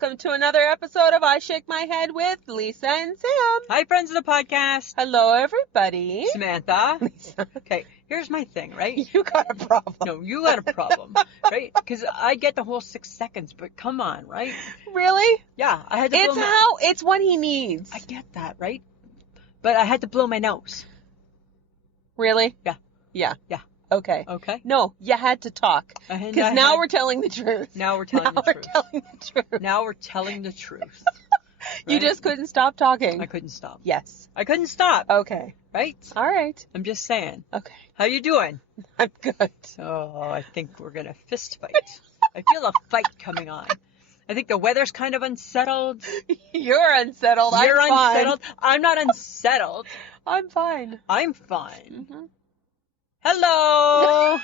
welcome to another episode of I Shake My Head with Lisa and Sam. Hi, friends of the podcast. Hello, everybody. Samantha. Lisa. Okay, here's my thing, right? You got a problem. No, you got a problem, right? Because I get the whole 6 seconds, but come on, right? Really? Yeah, I had to It's what he needs. I get that, right? But I had to blow my nose. Really? Yeah. Yeah. Yeah. Okay. Okay? No, you had to talk. Because now we're telling the truth. Now we're telling the truth. Telling the truth. Now we're telling the truth. You Right? just couldn't stop talking. I couldn't stop. Yes. I couldn't stop. Okay. Right? All right. I'm just saying. Okay. How you doing? I'm good. Oh, I think we're going to fist fight. I feel a fight coming on. I think the weather's kind of unsettled. You're unsettled. You're I'm fine. unsettled. I'm not unsettled. I'm fine. I'm fine. Mm-hmm. Hello.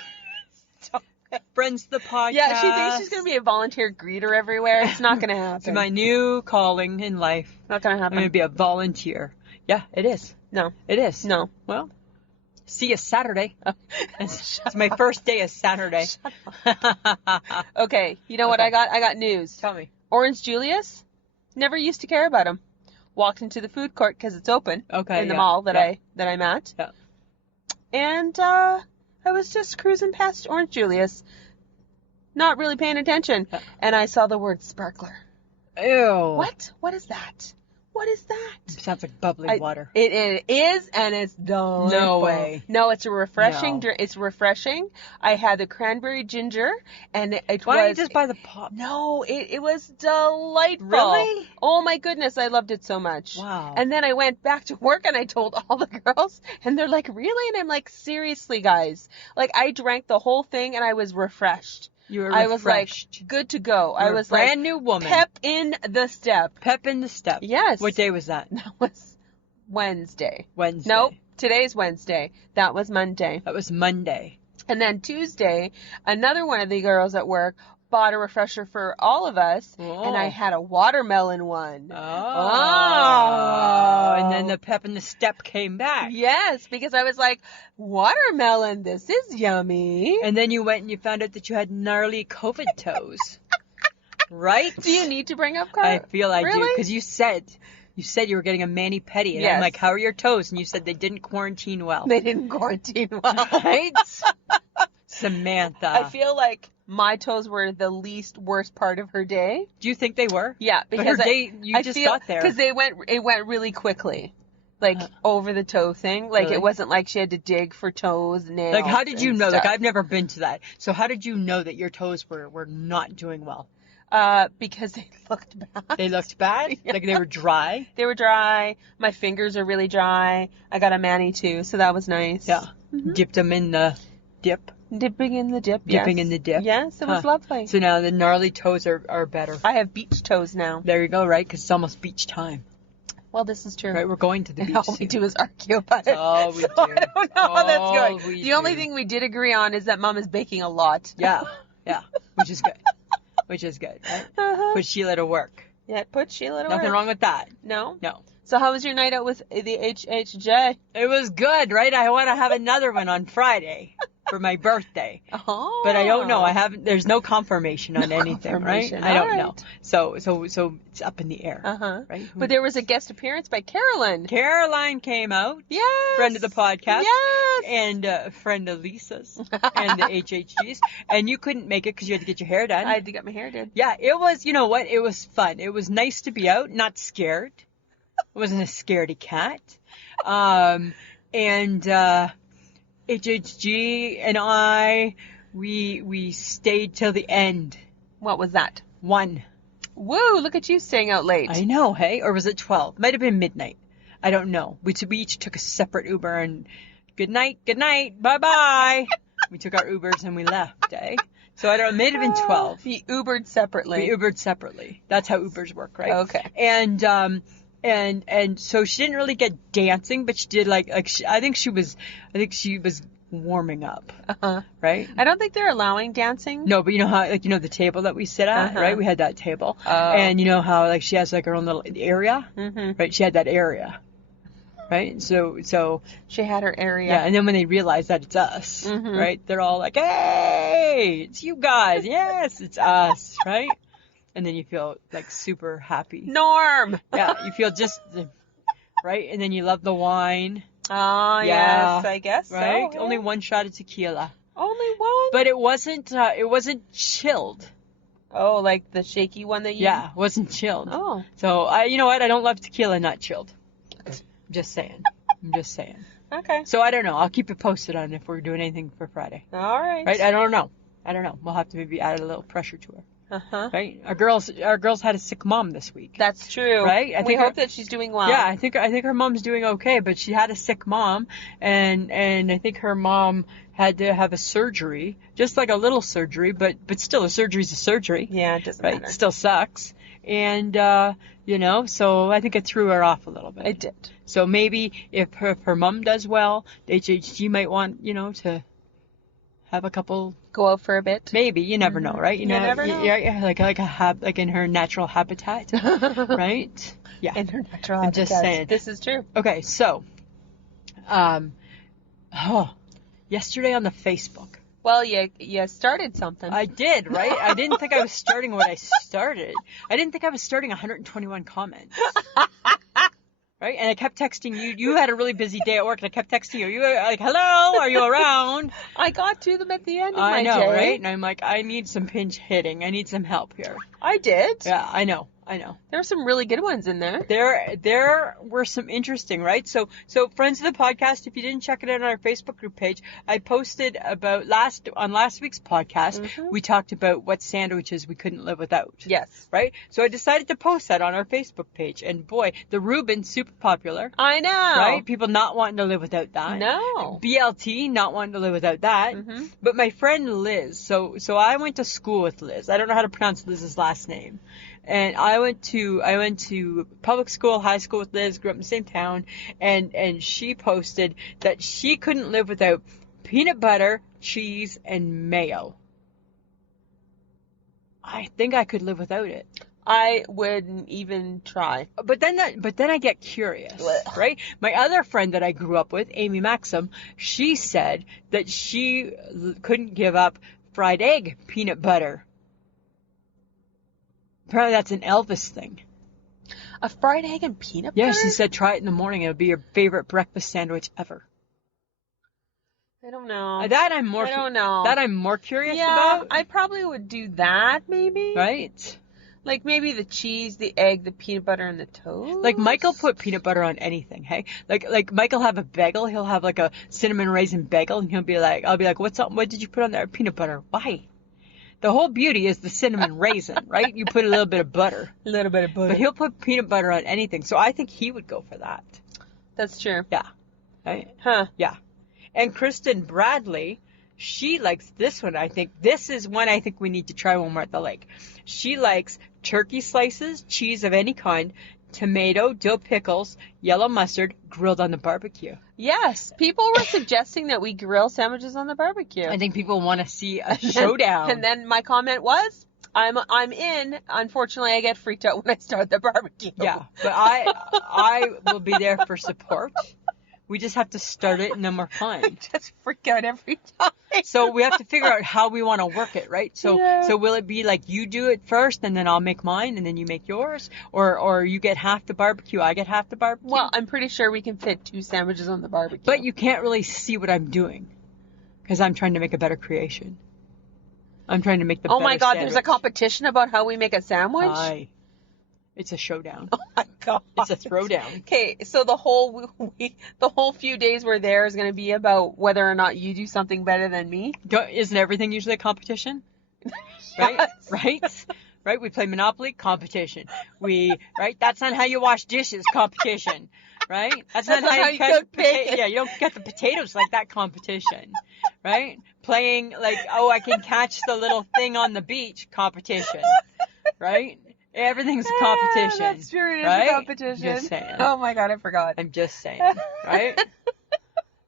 Friends of the podcast. Yeah, she thinks she's going to be a volunteer greeter everywhere. It's not going to happen. It's my new calling in life. Not going to I'm happen. going to be a volunteer. Yeah, it is. No. It is. No. Well, see you Saturday. Oh. It's my first day is Saturday. Okay, you know what I got? I got news. Tell me. Orange Julius, never used to care about him. Walked into the food court because it's open Okay. in the yeah, mall that yeah. I'm at. Yeah. And I was just cruising past Orange Julius, not really paying attention, Yeah. and I saw the word sparkler. Ew. What? What is that? What is that? Sounds like bubbly water. It is, and it's delightful. No way. No, it's a refreshing No. drink. It's refreshing. I had the cranberry ginger, and it Why don't you was... just buy the pop? No, it was delightful. Really? Oh my goodness, I loved it so much. Wow. And then I went back to work and I told all the girls, and they're like, really? And I'm like, seriously, guys. Like, I drank the whole thing and I was refreshed. You were I was like, refreshed. good to go. You're I was a brand like, new woman. pep in the step. Pep in the step. Yes. What day was that? That was Wednesday. Wednesday. Nope. Today's Wednesday. That was Monday. That was Monday. And then Tuesday, another one of the girls at work bought a refresher for all of us, and I had a watermelon one. Oh. And then the pep in the step came back. Yes, because I was like, watermelon, this is yummy. And then you went and you found out that you had gnarly COVID toes. Right? Do you need to bring up I feel I do. Really? Because you said you were getting a mani-pedi. And Yes. I'm like, how are your toes? And you said they didn't quarantine well. They didn't quarantine well. Right? Samantha. I feel like my toes were the least worst part of her day. Do you think they were? Yeah, But because her day, you just got there. Because it went really quickly. Like, over the toe thing. Like, Really? it wasn't like she had to dig for toes, nails. Like, how did you and know? stuff. Like, I've never been to that. So how did you know that your toes were not doing well? Because they looked bad. They looked bad? Yeah. Like they were dry? They were dry. My fingers are really dry. I got a mani too, so that was nice. Yeah. Mhm. Dipped them in the dip. Dipping in the dip. Dipping yes. in the dip. Yes, it was Huh. lovely. So now the gnarly toes are better. I have beach toes now. There you go, right? Because it's almost beach time. Well, this is true. Right? We're going to the And beach all soon. we do is argue about it. all we So do. I don't know how that's All going. we The only do. thing we did agree on is that Mom is baking a lot. Yeah. Yeah. Which is good. Which is good, right? Uh-huh. Put Sheila to work. Yeah, put Sheila to Nothing work. wrong with that. No? No. So how was your night out with the HHJ? It was good, right? I want to have another one on Friday for my birthday. Oh. But I don't know. There's no confirmation on anything, confirmation. right? I don't All know. right. So it's up in the air, Uh-huh. right? But there was a guest appearance by Carolyn. Caroline came out, Yes. friend of the podcast, Yes. and a friend of Lisa's and the HHG's, and you couldn't make it because you had to get your hair done. I had to get my hair did. Yeah, it was, you know what? It was fun. It was nice to be out, not scared. It wasn't a scaredy cat. HHG and I, we stayed till the end. What was that? 1. Woo, look at you staying out late. I know, hey? Or was it 12? Might have been midnight. I don't know. We each took a separate Uber and good night, bye-bye. We took our Ubers and we left, eh? So I don't know, it may have been 12. You Ubered separately. We Ubered separately. That's how Ubers work, right? Okay. And so she didn't really get dancing, but she did I think she was warming up, Uh-huh. right? I don't think they're allowing dancing. No, but you know how, the table that we sit at, Uh-huh. right? We had that table. Oh. And you know how, she has, her own little area? Mm-hmm. Right? She had that area. Right? So, She had her area. yeah. And then when they realize that it's us, Mhm. right? They're all like, hey, it's you guys. Yes, it's us, right? and then you feel like super happy. Norm. Yeah, you feel just right, and then you love the wine. Oh, Yeah, yes, I guess right. so. Yeah. Only one shot of tequila, Only one? but it wasn't chilled. Oh, like the shaky one that you... Yeah, it wasn't chilled. Oh. So you know what? I don't love tequila not chilled. I'm just saying. Okay. So I don't know. I'll keep it posted on if we're doing anything for Friday. All right. Right? I don't know. We'll have to maybe add a little pressure to her. Uh-huh. Right? Our girls had a sick mom this week. That's true. Right? We hope that she's doing well. Yeah, I think her mom's doing okay, but she had a sick mom, and I think her mom had to have a surgery, just like a little surgery, but still a surgery's a surgery. Yeah, it doesn't Right? matter. It still sucks. And so I think it threw her off a little bit. It did. So maybe if her mom does well, she might want, to have a couple. Go out for a bit. Maybe, you never know, right? You never know. Yeah, like in her natural habitat, right? Yeah. In her natural I'm habitat. just saying. This is true. Okay, so, yesterday on the Facebook. Well, you started something. I did, right? I didn't think I was starting what I started. I didn't think I was starting 121 comments. Right? And I kept texting you. You had a really busy day at work, and I kept texting you. You were like, hello, are you around? I got to them at the end of I my know, day. right? And I'm like, I need some pinch hitting. I need some help here. I did. Yeah, I know. There were some really good ones in there. There were some interesting, right? So friends of the podcast, if you didn't check it out on our Facebook group page, I posted about last week's podcast, we talked about what sandwiches we couldn't live without. Yes. Right? So I decided to post that on our Facebook page, and boy, the Reuben's super popular. I know. Right? People not wanting to live without that. No. BLT not wanting to live without that. But my friend Liz, so I went to school with Liz. I don't know how to pronounce Liz's last name. And I went to public school, high school with Liz, grew up in the same town, and she posted that she couldn't live without peanut butter, cheese, and mayo. I think I could live without it. I wouldn't even try. But then I get curious, right? My other friend that I grew up with, Amy Maxim, she said that she couldn't give up fried egg peanut butter. Apparently that's an Elvis thing. A fried egg and peanut butter? Yeah, she said try it in the morning. It'll be your favorite breakfast sandwich ever. I don't know. That I'm more. I don't know. That I'm more curious yeah, about. I probably would do that maybe. Right. Like maybe the cheese, the egg, the peanut butter, and the toast. Like Michael put peanut butter on anything. Hey, like Michael have a bagel. He'll have like a cinnamon raisin bagel, and I'll be like, what's up? What did you put on there? Peanut butter. Why? The whole beauty is the cinnamon raisin, right? You put a little bit of butter. A little bit of butter. But he'll put peanut butter on anything. So I think he would go for that. That's true. Yeah. Right? Huh. Yeah. And Kristen Bradley, she likes this one. I think this is one I think we need to try when we're at the lake. She likes turkey slices, cheese of any kind, tomato, dill pickles, yellow mustard, grilled on the barbecue. Yes, people were suggesting that we grill sandwiches on the barbecue. I think people want to see a showdown. And then my comment was, I'm in. Unfortunately, I get freaked out when I start the barbecue. Yeah, but I will be there for support. We just have to start it and then we're fine. Just freak out every time. So we have to figure out how we want to work it, right? So will it be like you do it first and then I'll make mine and then you make yours? Or you get half the barbecue, I get half the barbecue? Well, I'm pretty sure we can fit 2 sandwiches on the barbecue. But you can't really see what I'm doing because I'm trying to make a better creation. I'm trying to make the better my God, sandwich. there's a competition about how we make a sandwich? Aye. It's a showdown. Oh my God. It's a throwdown. Okay, so the whole few days we're there is going to be about whether or not you do something better than me. Isn't everything usually a competition? Right? Yes. Right? Right? We play Monopoly, competition. That's not how you wash dishes, competition. Right? That's not how you cook bacon. Yeah, you don't get the potatoes like that, competition. Right? Playing like, I can catch the little thing on the beach, competition. Right? Everything's a competition. That's true, it is right? a competition. Just saying. Oh my God, I forgot. I'm just saying. Right?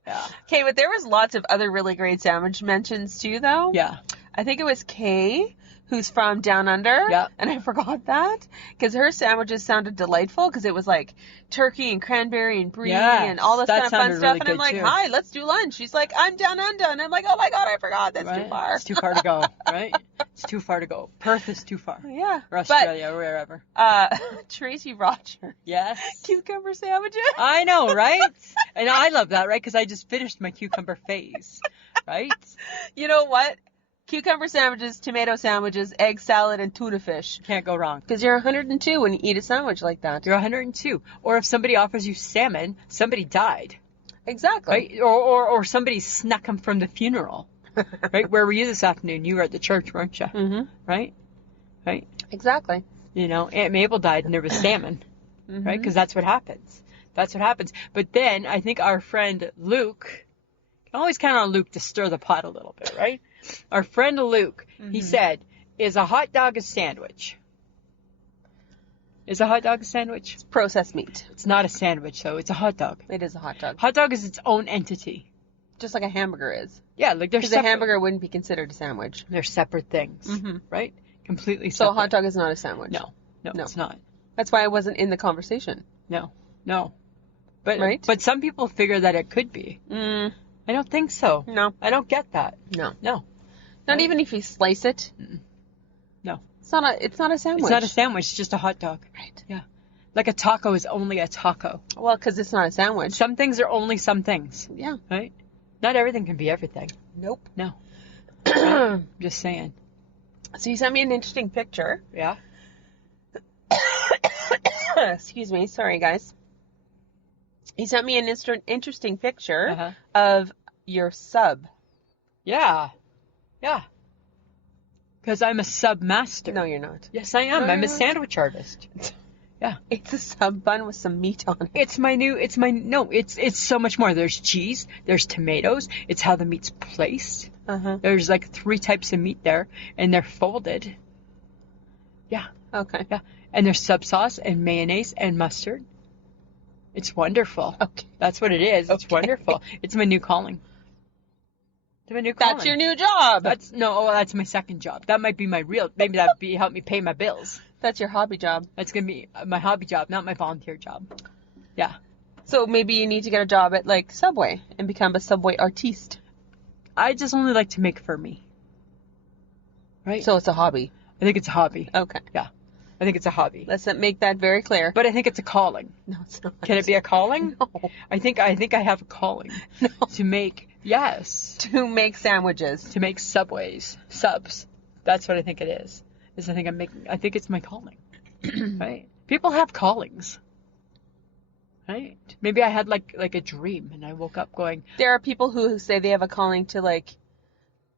Yeah. Okay, but there was lots of other really great sandwich mentions too, though. Yeah. I think it was Kay who's from Down Under. Yeah. And I forgot that because her sandwiches sounded delightful because it was like turkey and cranberry and brie and all this kind of fun stuff. Really and I'm like, too. hi, let's do lunch. She's like, I'm Down Under. And I'm like, oh my God, I forgot. That's too far. It's too far to go, right? It's too far to go. Perth is too far. Yeah. Or Australia, or wherever. Tracy Rogers. Yes. Cucumber sandwiches. I know, right? And I love that, right? Because I just finished my cucumber phase, right? You know what? Cucumber sandwiches, tomato sandwiches, egg salad, and tuna fish. Can't go wrong. Because you're 102 when you eat a sandwich like that. You're 102. Or if somebody offers you salmon, somebody died. Exactly. Right? Or somebody snuck them from the funeral. Right? Where were you this afternoon? You were at the church, weren't you? Mm-hmm. Right? Right? Exactly. You know, Aunt Mabel died and there was salmon. Mm-hmm. Right? Because that's what happens. That's what happens. But then I think our friend Luke, can always count on Luke to stir the pot a little bit, right? Our friend Luke, he said, is a hot dog a sandwich? Is a hot dog a sandwich? It's processed meat. It's not a sandwich, though. It's a hot dog. It is a hot dog. Hot dog is its own entity. Just like a hamburger is. Yeah, like they're Because separate. a hamburger wouldn't be considered a sandwich. They're separate things, right? Completely separate. So a hot dog is not a sandwich. No, it's not. That's why I wasn't in the conversation. No. Right? But some people figure that it could be. I don't think so. No. I don't get that. No. No. Not even if you slice it. No. It's not a sandwich. It's not a sandwich. It's just a hot dog. Right. Yeah. Like a taco is only a taco. Well, because it's not a sandwich. Some things are only some things. Yeah. Right? Not everything can be everything. Nope. No. Right? Just saying. So you sent me an interesting picture. Yeah. Excuse me. Sorry, guys. You sent me an interesting picture Uh-huh. of your sub. Yeah. Yeah. Because I'm a sub master. No, you're not. Yes, I am. No, I'm a you're not. sandwich artist. Yeah. It's a sub bun with some meat on it. It's so much more. There's cheese, there's tomatoes, it's how the meat's placed. There's like 3 types of meat there, and they're folded. Yeah. Okay. Yeah. And there's sub sauce and mayonnaise and mustard. It's wonderful. Okay. That's what it is. It's Okay. wonderful. It's my new calling. It's my new calling. That's your new job. That's my second job. That might be my real. Maybe that would be help me pay my bills. That's your hobby job. That's gonna be my hobby job, not my volunteer job. Yeah. So maybe you need to get a job at like Subway and become a Subway artiste. I just only like to make for me. Right. So it's a hobby. I think it's a hobby. Okay. Yeah. I think it's a hobby. Let's make that very clear. But I think it's a calling. No, it's not. Can it be a calling? No. I think I have a calling. No. To make To make sandwiches. To make subs. That's what I think it is. I think it's my calling. Right? People have callings. Right? Maybe I had like a dream and I woke up going, There are people who say they have a calling to like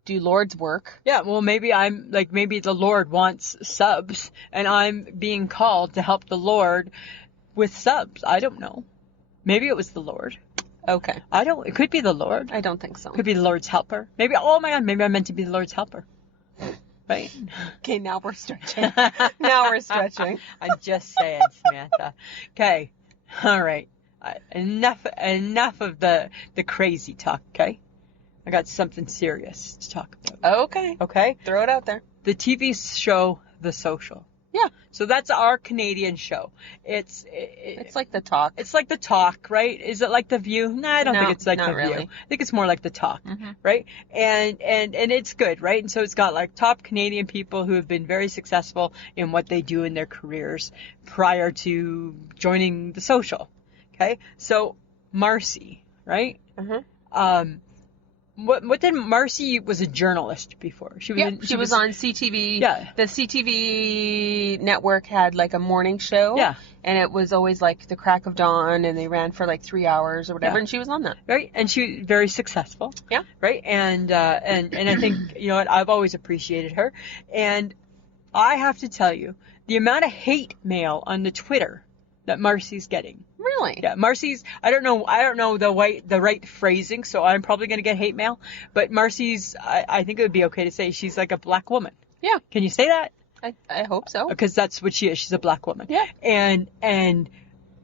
do Lord's work. yeah, well maybe the Lord wants subs and I'm being called to help the Lord with subs. I don't know. Maybe it was the Lord. Okay. It could be the Lord. I don't think so. Could be the Lord's helper. Maybe, oh my God, maybe I'm meant to be the Lord's helper. Right? Okay, now we're stretching. Now we're stretching. I'm just saying, Samantha. Okay. All right. Enough of the crazy talk, okay? I got something serious to talk about. Okay. Okay? Throw it out there. The TV show The Social. Yeah. So that's our Canadian show. It's like The Talk. It's like The Talk, right? Is it like The View? No, I don't think it's like not The really. View. I think it's more like The Talk, right? And it's good, right? And so it's got like top Canadian people who have been very successful in what they do in their careers prior to joining The Social. Okay? So Marci, right? What did Marci was a journalist before? She was on CTV. Yeah. The CTV network had like a morning show. Yeah. And it was always like the crack of dawn and they ran for like 3 hours or whatever Yeah. and she was on that. Right, and she was very successful. Yeah. Right, and I think, you know what, I've always appreciated her, and I have to tell you, the amount of hate mail on the Twitter that Marci's getting. Really? Yeah, Marci's, I don't know the right phrasing, so I'm probably going to get hate mail, but Marci's, I think it would be okay to say she's like a black woman. Yeah. Can you say that? I hope so. Because that's what she is. She's a black woman. Yeah. And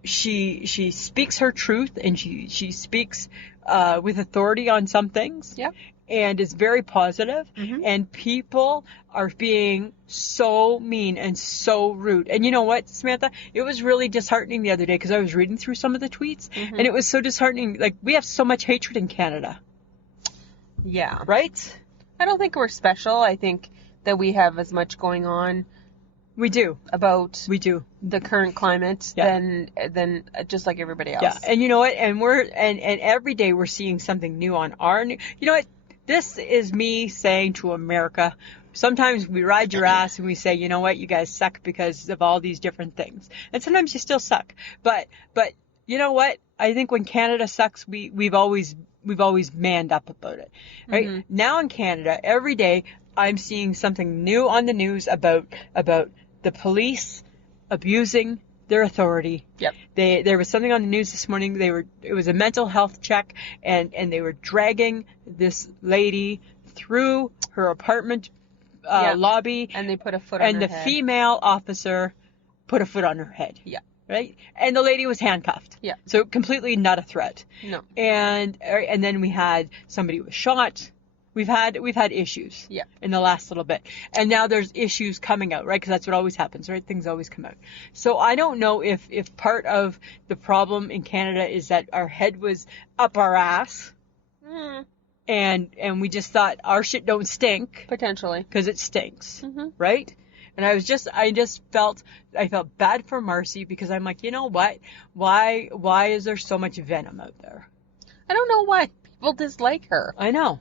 she speaks her truth and she speaks with authority on some things. Yeah. and it's very positive, Mhm. and people are being so mean and so rude. And you know what, Samantha? It was really disheartening the other day because I was reading through some of the tweets, Mhm. and it was so disheartening. Like, we have so much hatred in Canada, Yeah. right? I don't think we're special. I think that we have as much going on We do. about We do. the current climate Yeah. than just like everybody else. Yeah, and you know what? And and every day we're seeing something new on our. You know what? This is me saying to America. Sometimes we ride your ass and we say, you know what, you guys suck because of all these different things, and sometimes you still suck. But you know what? I think when Canada sucks, we've always manned up about it, right? Mhm. Now in Canada, every day I'm seeing something new on the news about the police abusing their authority. Yep. There was something on the news this morning. It was a mental health check, and they were dragging this lady through her apartment lobby, And they put a foot on and her the head. female officer put a foot on her head. Yeah. Right? And the lady was handcuffed. Yeah. So completely not a threat. No. And then we had somebody was shot. We've had issues. Yeah. In the last little bit. And now there's issues coming out, right? Because that's what always happens, right? Things always come out. So I don't know if part of the problem in Canada is that our head was up our ass, Mm, and we just thought our shit don't stink potentially. because it stinks, Mhm. right? And I felt bad for Marci because I'm like, you know what? Why is there so much venom out there? I don't know why people dislike her. I know,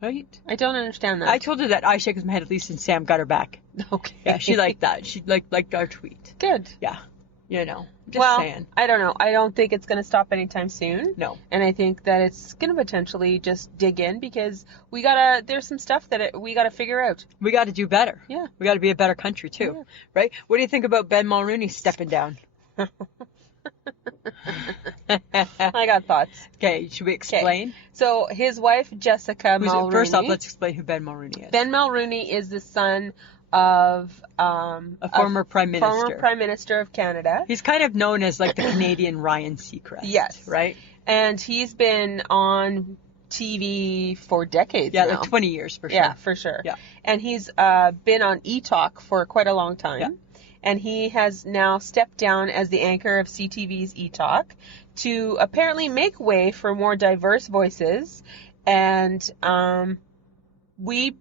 right? I don't understand that. I told her that I shake my head at least, and Sam got her back. Okay. Yeah, she liked that. She liked our tweet. Good. Yeah, you know, just Well, saying. I don't know. I don't think it's going to stop anytime soon. No. And I think that it's going to potentially just dig in because there's some stuff that we got to figure out. We got to do better. Yeah. We got to be a better country too, Yeah. right? What do you think about Ben Mulroney stepping down? I got thoughts. Okay, should we explain? So his wife, Jessica Mulroney. First off, let's explain who Ben Mulroney is. Ben Mulroney is the son of a former prime minister. Former Prime Minister of Canada. He's kind of known as like the Canadian Ryan Seacrest. Yes. Right? And he's been on TV for decades Yeah, now. like 20 years for sure. Yeah, for sure. Yeah. And he's been on E-Talk for quite a long time. Yeah. And he has now stepped down as the anchor of CTV's E-Talk to apparently make way for more diverse voices. And we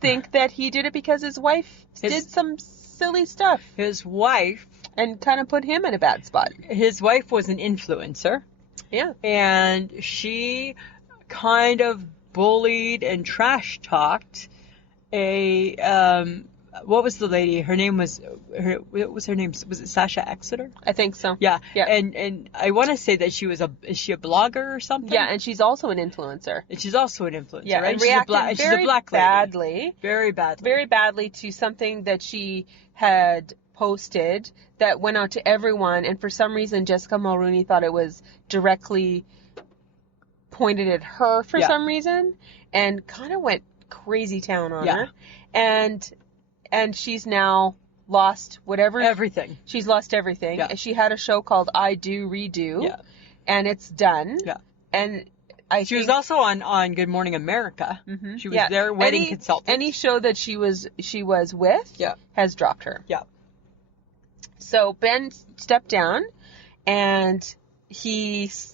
think that he did it because his wife did some silly stuff His wife and kind of put him in a bad spot. was an influencer, Yeah. and she kind of bullied and trash talked what was the lady? Her name was what was her name? Was it Sasha Exeter? I think so. Yeah. Yeah. And I want to say that is she a blogger or something? Yeah, and she's also an influencer. And she's also an influencer, Yeah, right? and She's reacted she's a very black lady. badly. Very badly. Very badly to something that she had posted that went out to everyone, and for some reason Jessica Mulroney thought it was directly pointed at her for Yeah. some reason, and kind of went crazy town on Yeah. her. And she's now lost whatever. Everything. She's lost everything. Yeah. She had a show called I Do Redo. Yeah. And it's done. Yeah. And She was also on Good Morning America. Mhm. She was their wedding consultant. Any show that she was with Yeah. has dropped her. Yeah. So Ben stepped down, and he's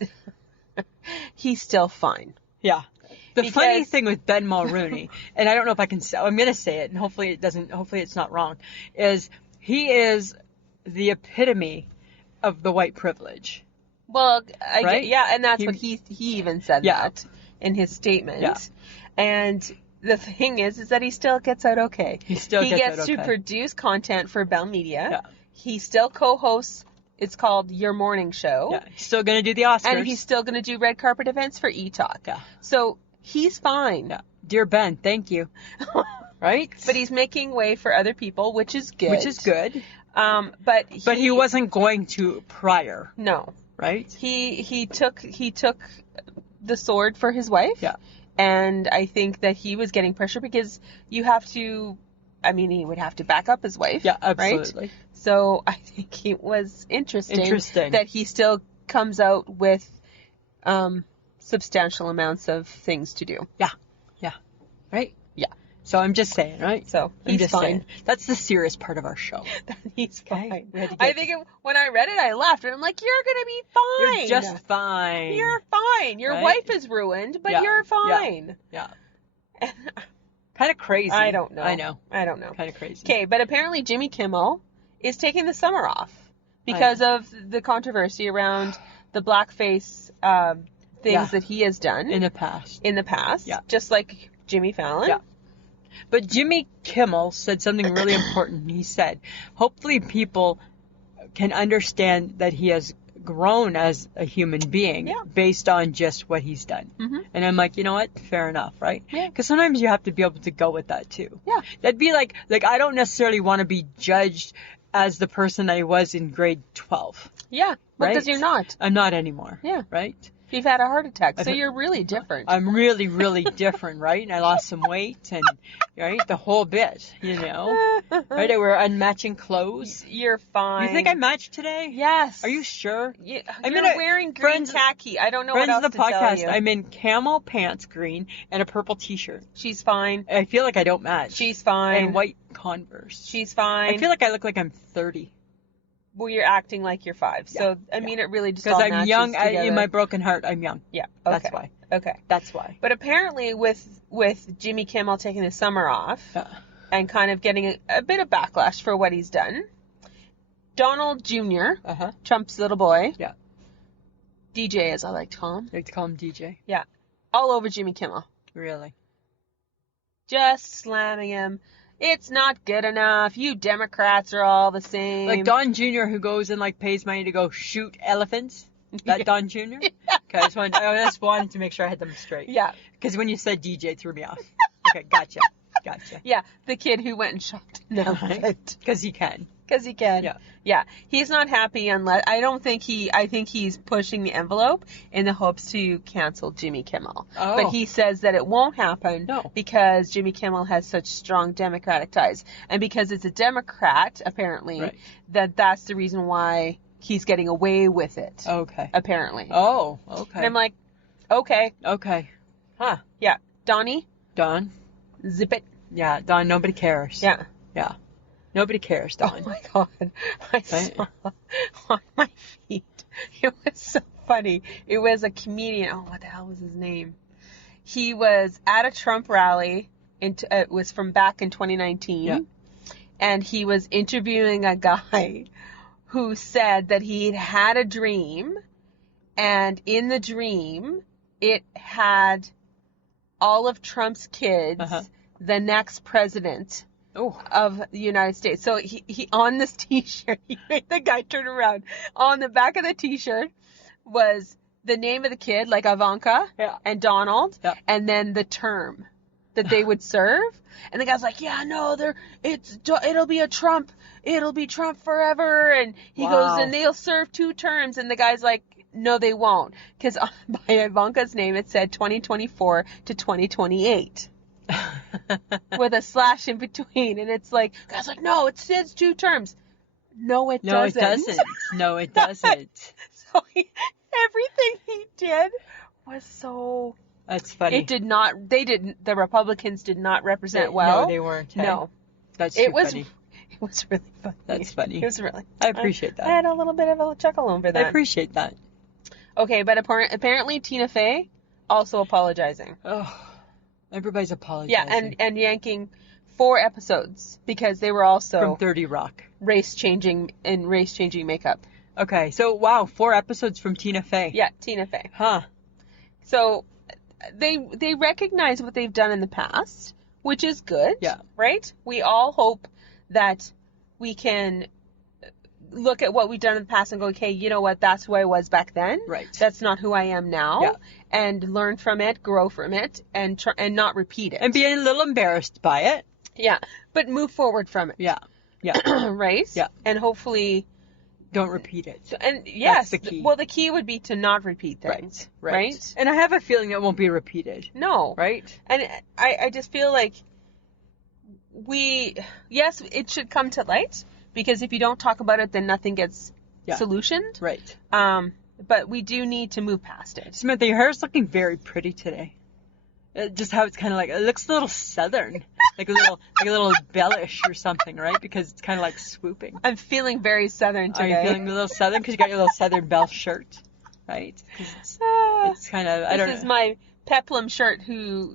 still fine. Yeah. The Because- funny thing with Ben Mulroney, and I don't know if I can say, I'm going to say it, and hopefully it's not wrong, is he is the epitome of the white privilege. Well, Right? and that's what he even said Yeah. that in his statement. Yeah. And the thing is that he still gets out okay. He still he gets gets out to okay. produce content for Bell Media. Yeah. He still co-hosts. It's called Your Morning Show. Yeah. He's still going to do the Oscars. And he's still going to do red carpet events for E-Talk. Yeah. So he's fine. Yeah. Dear Ben, thank you. Right? But he's making way for other people, which is good. Which is good. But he wasn't going to prior, No. right? He took the sword for his wife. Yeah. And I think that he was getting pressure because you have to, I mean, he would have to back up his wife. Yeah, absolutely. Right? So I think it was interesting that he still comes out with substantial amounts of things to do. Yeah. Yeah. Right? Yeah. So I'm just saying, right? So I'm he's just fine. saying. That's the serious part of our show. He's Okay? fine. We had to I get- think when I read it, I laughed, and I'm like, "You're gonna be fine. You're just fine. You're fine. Your Right? wife is ruined, but Yeah. you're fine." Yeah. Kind of crazy. I don't know. I know. Kind of crazy. Okay, but apparently Jimmy Kimmel is taking the summer off because of the controversy around the blackface things that he has done In the past. Yeah. Just like Jimmy Fallon. Yeah. But Jimmy Kimmel said something really important. He said, hopefully people can understand that he has grown as a human being based on just what he's done. Mm-hmm. And I'm like, you know what? Fair enough, right? Yeah. Because sometimes you have to be able to go with that too. Yeah. That'd be like I don't necessarily want to be judged as the person I was in grade 12. Yeah. Right? Because you're not. I'm not anymore. Yeah. Right? You've had a heart attack, so you're really different. I'm really, really different, right? And I lost some weight and, right, the whole bit, you know? Right? I wear unmatching clothes. You're fine. You think I matched today? Yes. Are you sure? You're I'm in wearing green khaki. I don't know what Friends else of the to tell podcast, you. I'm in camel pants green and a purple t-shirt. She's fine. I feel like I don't match. She's fine. And white Converse. She's fine. I feel like I look like I'm 30. Well, you're acting like you're 5. So, I mean, it really just all Because I'm matches young. together. In my broken heart, I'm young. Yeah. Okay. That's why. Okay. That's why. But apparently with Jimmy Kimmel taking the summer off and kind of getting a bit of backlash for what he's done, Donald Jr., Trump's little boy, DJ as I like to call him. I like to call him DJ. Yeah. All over Jimmy Kimmel. Really? Just slamming him. It's not good enough. You Democrats are all the same. Like Don Jr. who goes and like pays money to go shoot elephants. That Don Jr. Okay, I just wanted to make sure I had them straight. Yeah. Because when you said DJ, it threw me off. Okay, gotcha. Yeah, the kid who went and shot an elephant. Because he can. Because he can. Yeah. He's not happy unless I think he's pushing the envelope in the hopes to cancel Jimmy Kimmel. Oh. But he says that it won't happen because Jimmy Kimmel has such strong Democratic ties. And because it's a Democrat, apparently, that's the reason why he's getting away with it. Okay. Apparently. Oh, okay. And I'm like, okay. Okay. Huh. Yeah. Donnie? Don? Zip it. Yeah, Don, nobody cares. Yeah. Yeah. Nobody cares, Don. Oh my God. I saw on my feed. It was so funny. It was a comedian. Oh, what the hell was his name? He was at a Trump rally. It was from back in 2019. Yeah. And he was interviewing a guy who said that he'd had a dream. And in the dream, it had all of Trump's kids, the next president of the United States. So he on this t-shirt, he made the guy turn around. On the back of the t-shirt was the name of the kid, like Ivanka and Donald, and then the term that they would serve. And the guy's like, yeah, no, it'll be Trump forever. And he goes, and they'll serve 2 terms. And the guy's like, no, they won't. Because by Ivanka's name, it said 2024 to 2028. With a slash in between. And it's like, the guy's like, no, it says 2 terms. No, it doesn't. No, it doesn't. So everything he did was so... That's funny. The Republicans did not represent well. No, they weren't. Hey? No. That's too funny. It was really funny. That's funny. It was really. I appreciate that. I had a little bit of a chuckle over that. I appreciate that. Okay, but apparently Tina Fey also apologizing. Oh, everybody's apologizing. Yeah, and yanking 4 episodes because they were also from 30 Rock. race changing makeup. Okay, so wow, 4 episodes from Tina Fey. Yeah, Tina Fey. Huh. So they recognize what they've done in the past, which is good. Yeah. Right? We all hope that we can look at what we've done in the past and go, okay, you know what? That's who I was back then. Right. That's not who I am now. Yeah. And learn from it, grow from it, and not repeat it. And be a little embarrassed by it. Yeah. But move forward from it. Yeah. Yeah. Right? Yeah. And hopefully... Don't repeat it. And yes, That's the key. Well, the key would be to not repeat things. Right? And I have a feeling it won't be repeated. No. Right? And I just feel like yes, it should come to light, because if you don't talk about it, then nothing gets solutioned. Right. But we do need to move past it. Samantha, your hair is looking very pretty today. Just how it's kind of like, it looks a little southern, like a little bellish or something, right? Because it's kind of like swooping. I'm feeling very southern today. Are you feeling a little southern? Because you got your little southern belle shirt, right? Because it's kind of, I don't know. This is my peplum shirt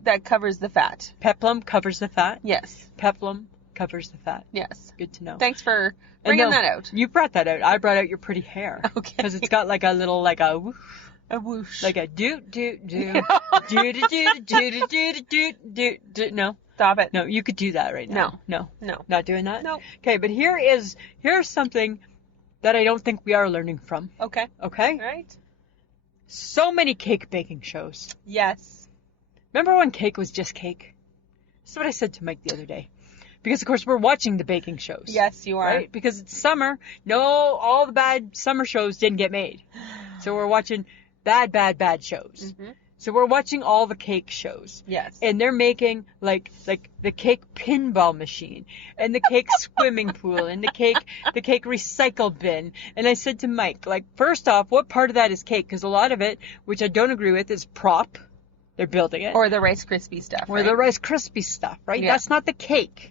that covers the fat. Peplum covers the fat? Yes. Peplum covers the fat. Yes. Good to know. Thanks for bringing that out. You brought that out. I brought out your pretty hair. Okay. Because it's got like a little, like a whoosh. A whoosh. Like a doot. No. Stop it. No, you could do that right now. No. Not doing that? No. Okay, but here's something that I don't think we are learning from. Okay. Okay? Right? So many cake baking shows. Yes. Remember when cake was just cake? That's what I said to Mike the other day. Because, of course, we're watching the baking shows. Yes, you are. Right? Because it's summer. No, all the bad summer shows didn't get made. So we're watching bad shows. Mm-hmm. So we're watching all the cake shows. Yes. And they're making like the cake pinball machine and the cake swimming pool and the cake recycle bin. And I said to Mike, like, first off, what part of that is cake? Because a lot of it, which I don't agree with, is prop. They're building it. Or the Rice Krispie stuff. Or the Rice Krispie stuff, right? Yeah. That's not the cake.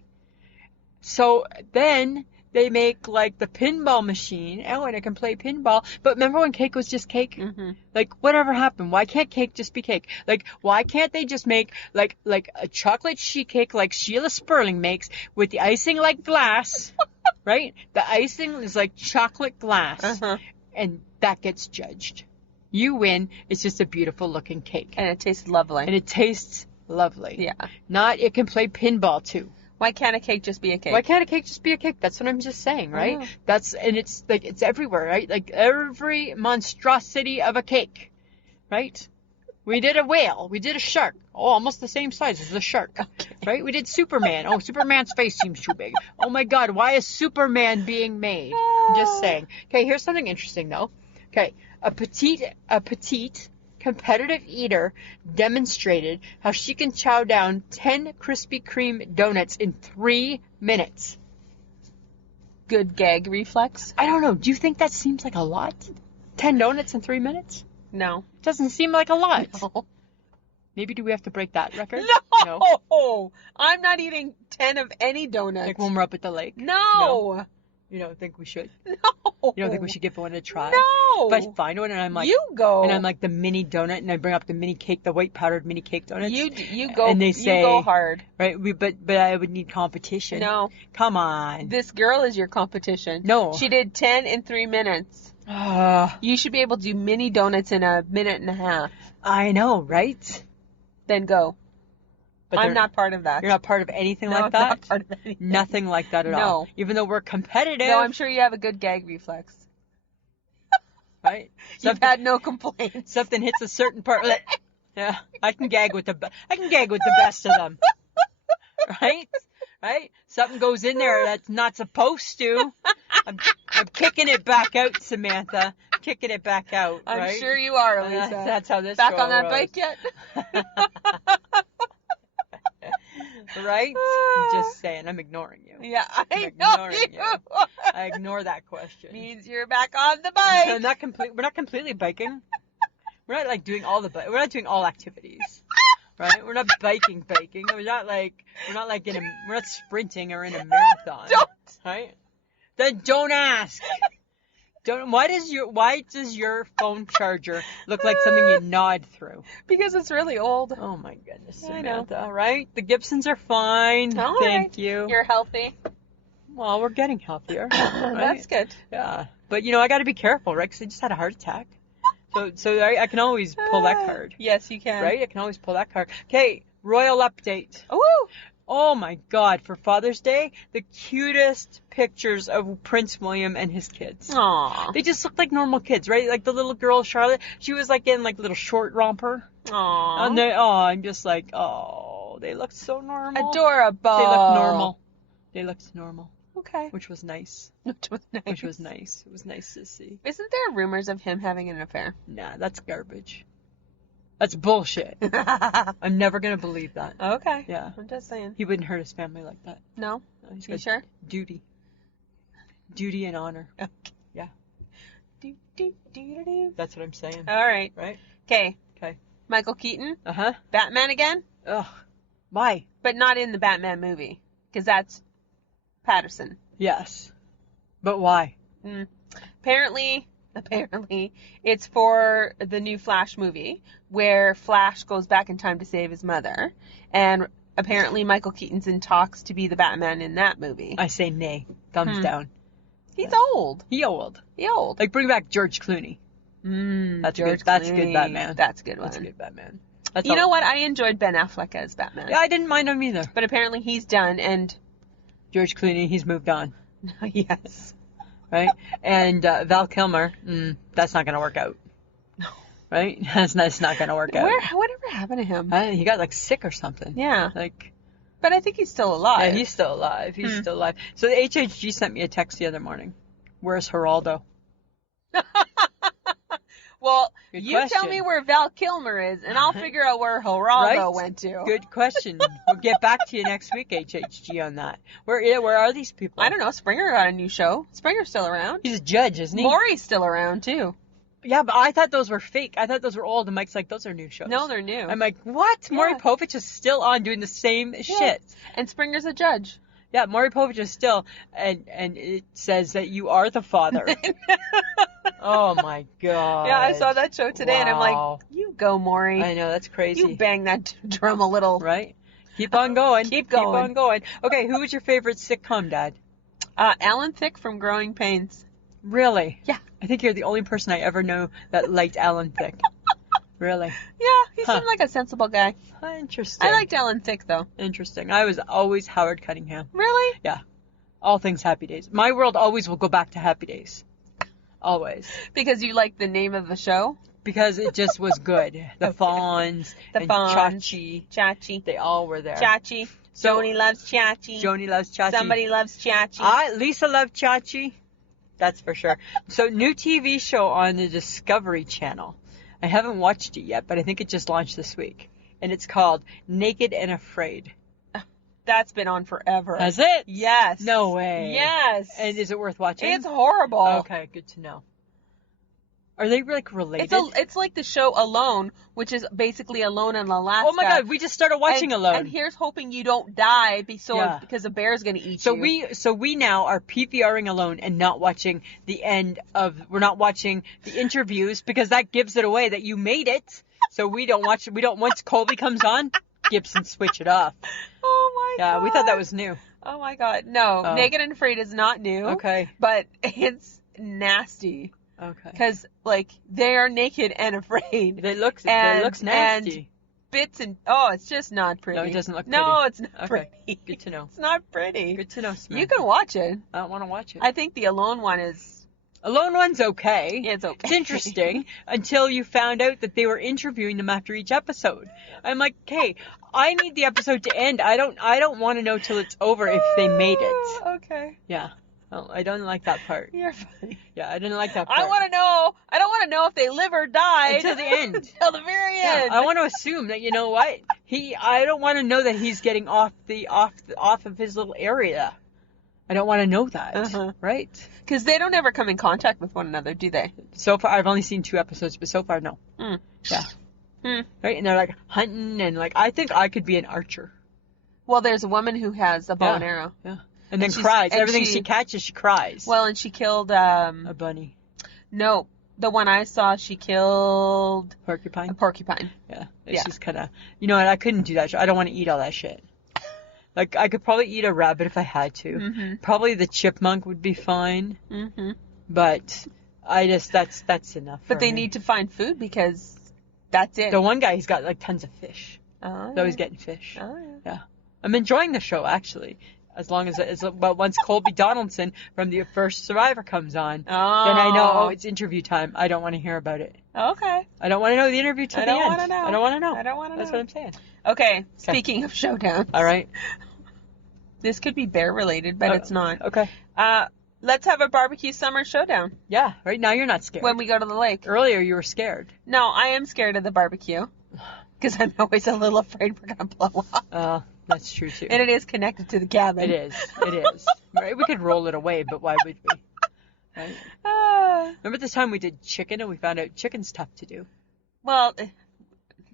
So then they make like the pinball machine. Oh, and I can play pinball. But remember when cake was just cake? Mm-hmm. Like, whatever happened? Why can't cake just be cake? Like, why can't they just make like a chocolate sheet cake like Sheila Sperling makes with the icing like glass, right? The icing is like chocolate glass, and that gets judged. You win. It's just a beautiful looking cake, and it tastes lovely. Yeah. Not it can play pinball too. Why can't a cake just be a cake? Why can't a cake just be a cake? That's what I'm just saying, right? And it's like, it's everywhere, right? Like every monstrosity of a cake, right? We did a whale. We did a shark. Oh, almost the same size as the shark, right? We did Superman. Oh, Superman's face seems too big. Oh my God, why is Superman being made? I'm just saying. Okay, here's something interesting though. Okay, a petite competitive eater demonstrated how she can chow down 10 Krispy Kreme donuts in 3 minutes. Good gag reflex? I don't know. Do you think that seems like a lot? 10 donuts in 3 minutes? No. Doesn't seem like a lot. No. Maybe do we have to break that record? No. I'm not eating 10 of any donuts. Like when we're up at the lake? No. You don't think we should? No. You don't think we should give one a try? No. If I find one and I'm like, you go. And I'm like the mini donut, and I bring up the mini cake, the white powdered mini cake donuts. You go. And they say, you go hard. Right? But I would need competition. No. Come on. This girl is your competition. No. She did 10 in 3 minutes. You should be able to do mini donuts in a minute and a half. I know, right? Then go. But I'm not part of that. You're not part of anything no, like that? I'm not part of anything. Nothing like that at all. Even though we're competitive. No, I'm sure you have a good gag reflex. Right? You've had no complaints. Something hits a certain part. Yeah, I can gag with the best of them. Right? Right? Something goes in there that's not supposed to. I'm kicking it back out, Samantha. Kicking it back out. Right? I'm sure you are, Lisa. That's how this back on that bike yet? Right? Just saying. I'm ignoring you. Yeah, I know you. I ignore that question. Means you're back on the bike. We're not completely biking. We're not like doing we're not doing all activities. Right? We're not biking. We're not sprinting or in a marathon. Don't. Right? Then don't ask. Why does your phone charger look like something you gnawed through? Because it's really old. Oh my goodness, Samantha. All right, the Gibsons are fine. All Thank right. you. You're healthy. Well, we're getting healthier. Right? That's good. Yeah, but I got to be careful, right? Because I just had a heart attack. So I can always pull that card. Yes, you can. Right? I can always pull that card. Okay, royal update. Woo! Oh my God, for Father's Day, the cutest pictures of Prince William and his kids. Aww. They just look like normal kids, right? Like the little girl, Charlotte, she was like in like little short romper. Aww. And I'm just like, they look so normal. Adorable. They looked normal. Okay. Which was nice. Which was nice. It was nice to see. Isn't there rumors of him having an affair? Nah, that's garbage. That's bullshit. I'm never going to believe that. Okay. Yeah. I'm just saying. He wouldn't hurt his family like that. No? He's You sure? Duty and honor. Okay. Yeah. Do. That's what I'm saying. All right. Right? Okay. Michael Keaton, Uh-huh. Batman again, Ugh. Why? but not in the Batman movie, because that's Patterson. Yes. But why? Apparently, it's for the new Flash movie, where Flash goes back in time to save his mother, and apparently Michael Keaton's in talks to be the Batman in that movie. I say nay. Thumbs down. He's old. He old. Like, bring back George Clooney. That's George good. That's Clooney. good Batman. That's a good one. That's a good Batman. That's You know what? I enjoyed Ben Affleck as Batman. Yeah, I didn't mind him either. But apparently he's done, and George Clooney, he's moved on. yes. Right? And Val Kilmer, that's not going to work out. No. Right? That's not going to work out. Whatever happened to him? He got like sick or something. Yeah. Like, but I think he's still alive. yeah, he's still alive. He's still alive. So the HHG sent me a text the other morning. Where's Geraldo? Well, Good you question. tell me where Val Kilmer is, and I'll figure out where Geraldo went to. Good question. We'll get back to you next week, HHG, on that. Where are these people? I don't know. Springer got a new show. Springer's still around. He's a judge, isn't he? Maury's still around, too. Yeah, but I thought those were fake. I thought those were old. And Mike's like, those are new shows. No, they're new. I'm like, what? Yeah. Maury Povich is still on doing the same shit. And Springer's a judge. Yeah, Maury Povich is still, and it says that you are the father. Oh my god. Yeah, I saw that show today, and I'm Wow. like, you go, Maury. I know, that's crazy. You bang that drum a little. Right? Keep on going. Keep going. Keep on going. Okay, who was your favorite sitcom, Dad? Alan Thicke from Growing Pains. Really? Yeah. I think you're the only person I ever know that liked Alan Thicke. Really? Yeah, he seemed like a sensible guy. Interesting. I liked Alan Thicke, though. Interesting. I was always Howard Cunningham. Really? Yeah. All things Happy Days. My world always will go back to Happy Days. Always. Because you liked the name of the show? Because it just was good. The Fawns, The and Fawns. Chachi, Chachi. they all were there. Chachi. So- Joni loves Chachi. Joni loves Chachi. Somebody loves Chachi. Lisa loved Chachi. That's for sure. So, new TV show on the Discovery Channel. I haven't watched it yet, but I think it just launched this week. And it's called Naked and Afraid. That's been on forever. Has it? Yes. No way. Yes. And is it worth watching? It's horrible. Okay, good to know. Are they like related? It's like the show Alone, which is basically Alone in Alaska. Oh my god, we just started watching Alone. And here's hoping you don't die because a bear's going to eat you. So we now are PVRing Alone and not watching we're not watching the interviews because that gives it away that you made it. So we don't once Colby comes on, Gibson switch it off. Oh my god. Yeah, we thought that was new. Oh my god. No, Oh. Naked and Afraid is not new. Okay. But it's nasty. Okay. Because, they are naked and afraid. It looks nasty. And bits and... Oh, it's just not pretty. No, it doesn't look No, pretty. it's not Okay. pretty. Good to know. It's not pretty. Good to know, Samantha. You can watch it. I don't want to watch it. I think the Alone one is... Alone one's okay. It's okay. It's interesting until you found out that they were interviewing them after each episode. I'm like, okay, I need the episode to end. I don't want to know till it's over if they made it. Okay. Yeah. Oh, I don't like that part. You're funny. Yeah, I didn't like that part. I don't want to know if they live or die. Until the end. Until the very Yeah, end. I want to assume that, you know what? I don't want to know that he's getting off of his little area. I don't want to know that. Uh-huh. Right? Because they don't ever come in contact with one another, do they? So far, I've only seen 2 episodes, but so far, no. Mm. Yeah. Mm. Right? And they're like hunting and I think I could be an archer. Well, there's a woman who has a bow and arrow. Yeah. And then she's- cries. and Everything she- she catches, she cries. Well, and she killed, A bunny. no, the one I saw, she killed a Porcupine. porcupine. Yeah. Yeah. She's kind of, you know what, I couldn't do that. I don't want to eat all that shit. Like, I could probably eat a rabbit if I had to. Mm-hmm. Probably the chipmunk would be fine. Mm-hmm. But that's enough. But for they me. need to find food because that's it. The one guy, he's got like tons of fish. Oh, He's always getting fish. Oh, yeah. Yeah. I'm enjoying the show, actually. As long as but once Colby Donaldson from The First Survivor comes on, Oh. then I know, it's interview time. I don't want to hear about it. Okay. I don't want to know the interview till I the don't end. wanna know. I don't want to know. I don't want to know. That's what I'm saying. Okay. Speaking of showdowns. All right. This could be bear related, but it's not. Okay. Let's have a barbecue summer showdown Yeah. Right now you're not scared. when we go to the lake. Earlier you were scared. No, I am scared of the barbecue because I'm always a little afraid we're going to blow up. That's true too. And it is connected to the cabin. It is. It is. Right? We could roll it away, but why would we? Right? Ah. Remember this time we did chicken and we found out chicken's tough to do. Well,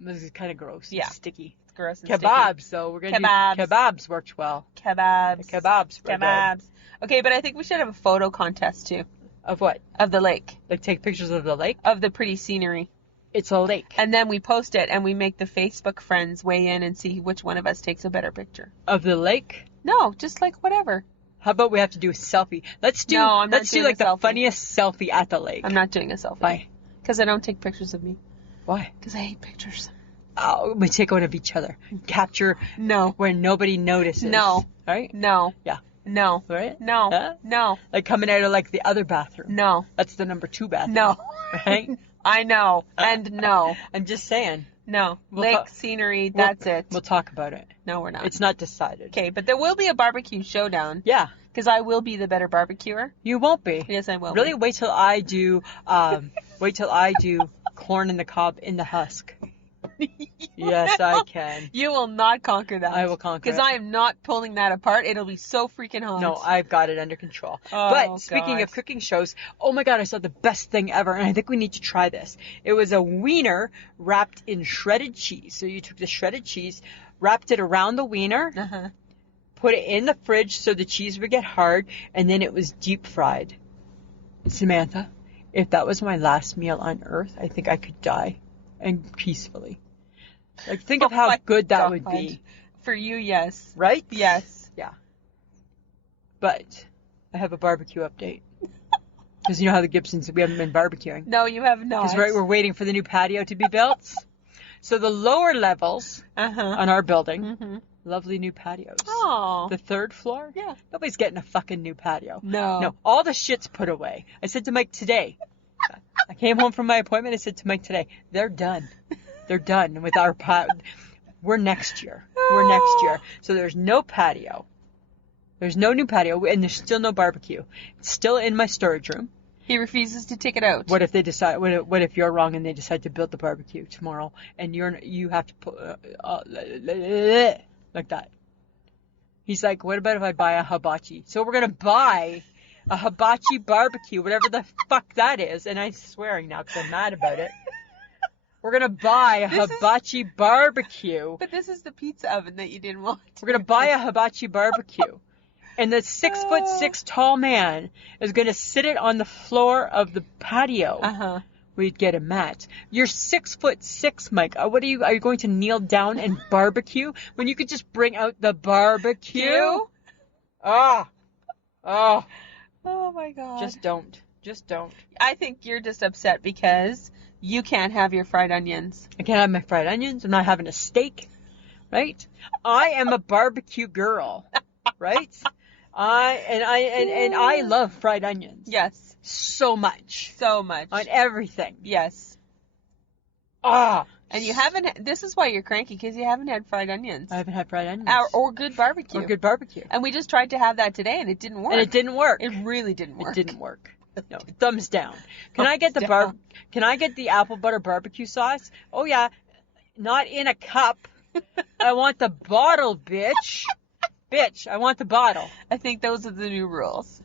This is kind of gross. Yeah. And sticky. It's gross and Kebabs, though. We're going to do kebabs worked well. sticky. Kebabs. Kebabs were Kebabs. good. Okay, but I think we should have a photo contest, too. Of what? Of the lake. Like take pictures of the lake? Of the pretty scenery. It's a lake. And then we post it, and we make the Facebook friends weigh in and see which one of us takes a better picture. Of the lake? No, just like whatever. How about we have to do a selfie? Let's do like the funniest selfie at the lake. I'm not doing a selfie. Why? Because I don't take pictures of me. Why? Because I hate pictures. Oh, we take one of each other. Capture No. where nobody notices. No. Right? No. Yeah. No. Right? No. Huh? No. Like coming out of like the other bathroom. No. That's the number 2 bathroom. No. Right? I know. And no. I'm just saying. No. We'll Lake scenery, that's it. We'll talk about it. No, we're not. It's not decided. Okay, but there will be a barbecue showdown. Yeah. Because I will be the better barbecuer. You won't be. Yes, I will. Really? Wait till I do corn in the cob in the husk. Yes, I can. You will not conquer that. I will conquer Because it. I am not pulling that apart. It'll be so freaking hot. No, I've got it under control. Oh, But speaking God. of cooking shows, oh my God, I saw the best thing ever, and I think we need to try this. It was a wiener wrapped in shredded cheese. So you took the shredded cheese, wrapped it around the wiener, Uh-huh. put it in the fridge so the cheese would get hard, and then it was deep fried. Samantha, if that was my last meal on earth, I think I could die, and peacefully. Like, think of how my good that God. would be. For you, yes. Right? Yes. Yeah. But I have a barbecue update. Because you know how the Gibsons, we haven't been barbecuing. No, you have not. Because we're waiting for the new patio to be built. So the lower levels Uh-huh. on our building, Mm-hmm. lovely new patios. Oh. The 3rd floor? Yeah. Nobody's getting a fucking new patio. No. No, all the shit's put away. I said to Mike today, I came home from my appointment, I said to Mike today, they're done. They're done with our We're next year. We're next year. So there's no patio. There's no new patio, and there's still no barbecue. It's still in my storage room. He refuses to take it out. What if they decide? What if you're wrong and they decide to build the barbecue tomorrow, and you have to put like that? He's like, what about if I buy a hibachi? So we're gonna buy a hibachi barbecue, whatever the fuck that is, and I'm swearing now because I'm mad about it. We're gonna buy a hibachi barbecue. But this is the pizza oven that you didn't want. We're gonna buy a hibachi barbecue. And the 6'6" tall man is gonna sit it on the floor of the patio. Uh-huh. We'd get a mat. You're 6'6", Mike. What are you going to kneel down and barbecue when you could just bring out the barbecue? Oh. Oh my God. Just don't. Just don't. I think you're just upset because you can't have your fried onions. I can't have my fried onions. I'm not having a steak, right? I am a barbecue girl, right? I love fried onions. Yes. So much. So much. On everything. Yes. Ah. And you haven't, this is why you're cranky, because you haven't had fried onions. I haven't had fried onions. Or good barbecue. Or good barbecue. And we just tried to have that today, and it didn't work. And it didn't work. It really didn't work. It didn't work. No, thumbs down. Can I get Can I get the apple butter barbecue sauce? Oh yeah, not in a cup. I want the bottle, bitch. Bitch, I want the bottle. I think those are the new rules.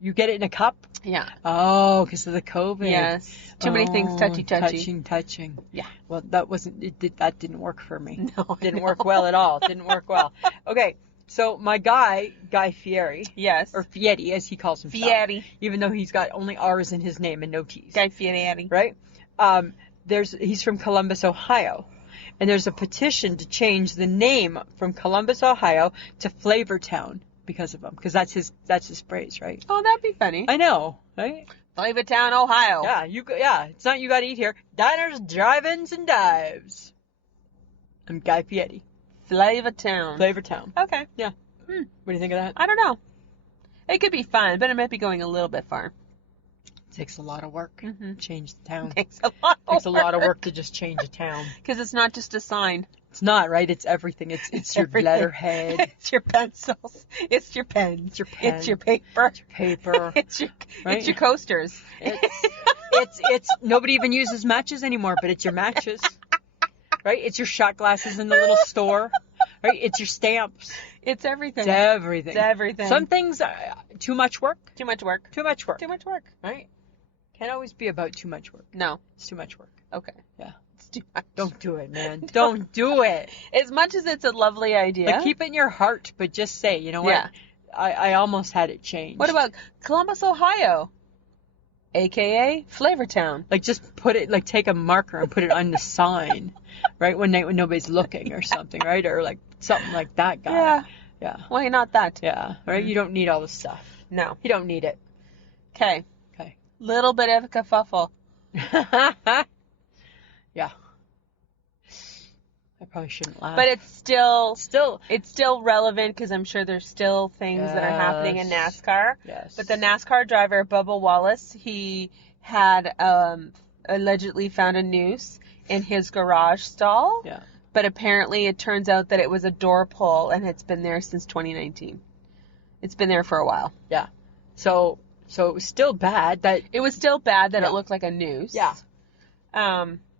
You get it in a cup? Yeah. Oh, because of the COVID. Yes. Too many things touchy. Touching. Yeah. Well, that didn't work for me. No. Didn't work well at all. Didn't work well. Okay. So my Guy Fieri. Yes. Or Fieri, as he calls himself. Fieri. Even though he's got only R's in his name and no T's. Guy Fieri. Right? He's from Columbus, Ohio. And there's a petition to change the name from Columbus, Ohio to Flavortown because of him. Because that's his phrase, right? Oh, that'd be funny. I know, right? Flavortown, Ohio. Yeah, it's not you gotta eat here. Diners, drive-ins, and dives. I'm Guy Fieri. Flavortown. Okay. Yeah. What do you think of that? I don't know. It could be fun, but it might be going a little bit far. It takes a lot of work to change the town. Takes a lot of work to just change a town. Because it's not just a sign. It's not, right? It's everything. It's your everything. letterhead. It's your pencils. It's your pens. It's your pen. It's your paper. It's your paper. It's right? your coasters. It's nobody even uses matches anymore, but it's your matches. Right? It's your shot glasses in the little store. Right? It's your stamps. It's everything. It's everything. It's everything. Some things are too much work. Too much work. Too much work. Too much work. Right? Can't always be about too much work. No. It's too much work. Okay. Yeah. It's too much. Don't do it, man. Don't do it. As much as it's a lovely idea. Like, keep it in your heart, but just say, you know what? Yeah. I almost had it changed. What about Columbus, Ohio? AKA Flavortown. Like, just put it, like, take a marker and put it on the sign, right? One night when nobody's looking or something, right? Or, like, something like that guy. Yeah. Yeah. Why not that? Yeah, right? You don't need all the stuff. No. You don't need it. Okay. Okay. Little bit of a kerfuffle. Yeah. I probably shouldn't laugh. But it's still relevant because I'm sure there's still things that are happening in NASCAR. Yes. But the NASCAR driver, Bubba Wallace, he had allegedly found a noose in his garage stall. Yeah. But apparently it turns out that it was a door pull and it's been there since 2019. It's been there for a while. Yeah. So it was still bad that... It was still bad that it looked like a noose. Yeah.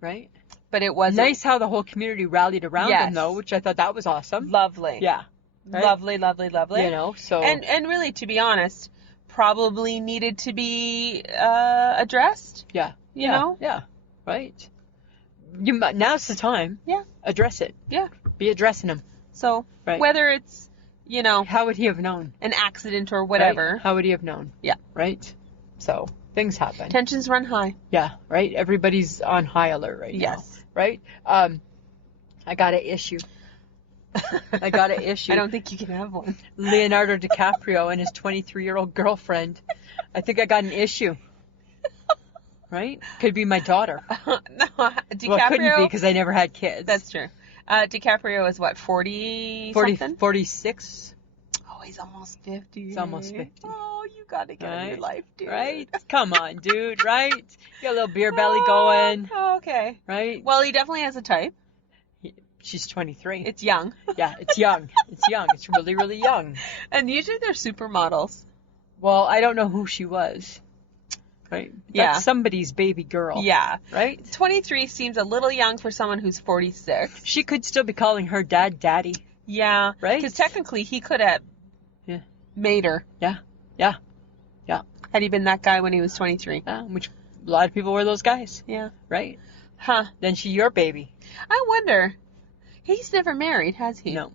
Right? But it was nice how the whole community rallied around him, though, which I thought that was awesome. Lovely. Yeah. Right? Lovely, lovely, lovely. You know, so... And really, to be honest, probably needed to be addressed. Yeah. You know? Yeah. Right. Now's the time. Yeah. Address it. Yeah. Be addressing him. So, right. Whether it's, you know... How would he have known? An accident or whatever. Right? How would he have known? Yeah. Right? So, things happen. Tensions run high. Yeah, right? Everybody's on high alert right now. Yes. Right? I got an issue. I don't think you can have one. Leonardo DiCaprio and his 23-year-old girlfriend. I think I got an issue. Right? Could be my daughter. No, DiCaprio... Well, it couldn't be because I never had kids. That's true. DiCaprio is what, 40 something? 46. Oh, he's almost 50. He's almost 50. Oh, you gotta get in your life, dude. Right? Come on, dude, right? You got a little beer belly going. Oh, okay. Right? Well, he definitely has a type. She's 23. It's young. Yeah, it's young. It's young. It's really, really young. And usually they're supermodels. Well, I don't know who she was. Right? Yeah. That's somebody's baby girl. Yeah. Right? 23 seems a little young for someone who's 46. She could still be calling her dad daddy. Yeah. Right? Because technically he could have made her. Yeah. Yeah. Yeah. Had he been that guy when he was 23. Yeah, which a lot of people were those guys. Yeah. Right? Huh. Then she your baby. I wonder. He's never married, has he? No.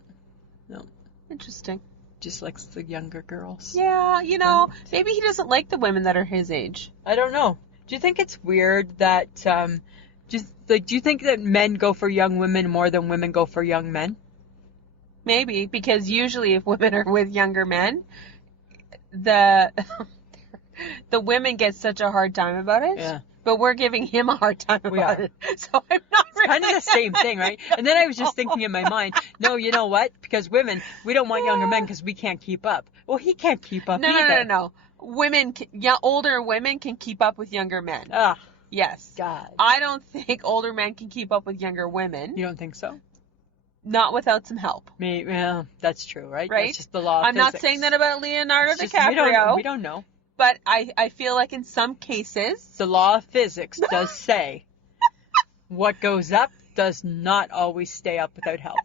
No. Interesting. Just likes the younger girls. Yeah, you know, maybe he doesn't like the women that are his age. I don't know. Do you think it's weird that, do you think that men go for young women more than women go for young men? Maybe, because usually if women are with younger men, the women get such a hard time about it. Yeah. But we're giving him a hard time about it. So I'm not really... Kind of the same thing, right? And then I was just thinking in my mind, no, you know what? Because women, we don't want younger men because we can't keep up. Well, he can't keep up either. No. Women, older women can keep up with younger men. Ah, yes. God. I don't think older men can keep up with younger women. You don't think so? Not without some help. Well, that's true, right? Right? That's just the law of I'm physics. not saying that about Leonardo DiCaprio. We don't know. But I feel like in some cases... The law of physics does say what goes up does not always stay up without help.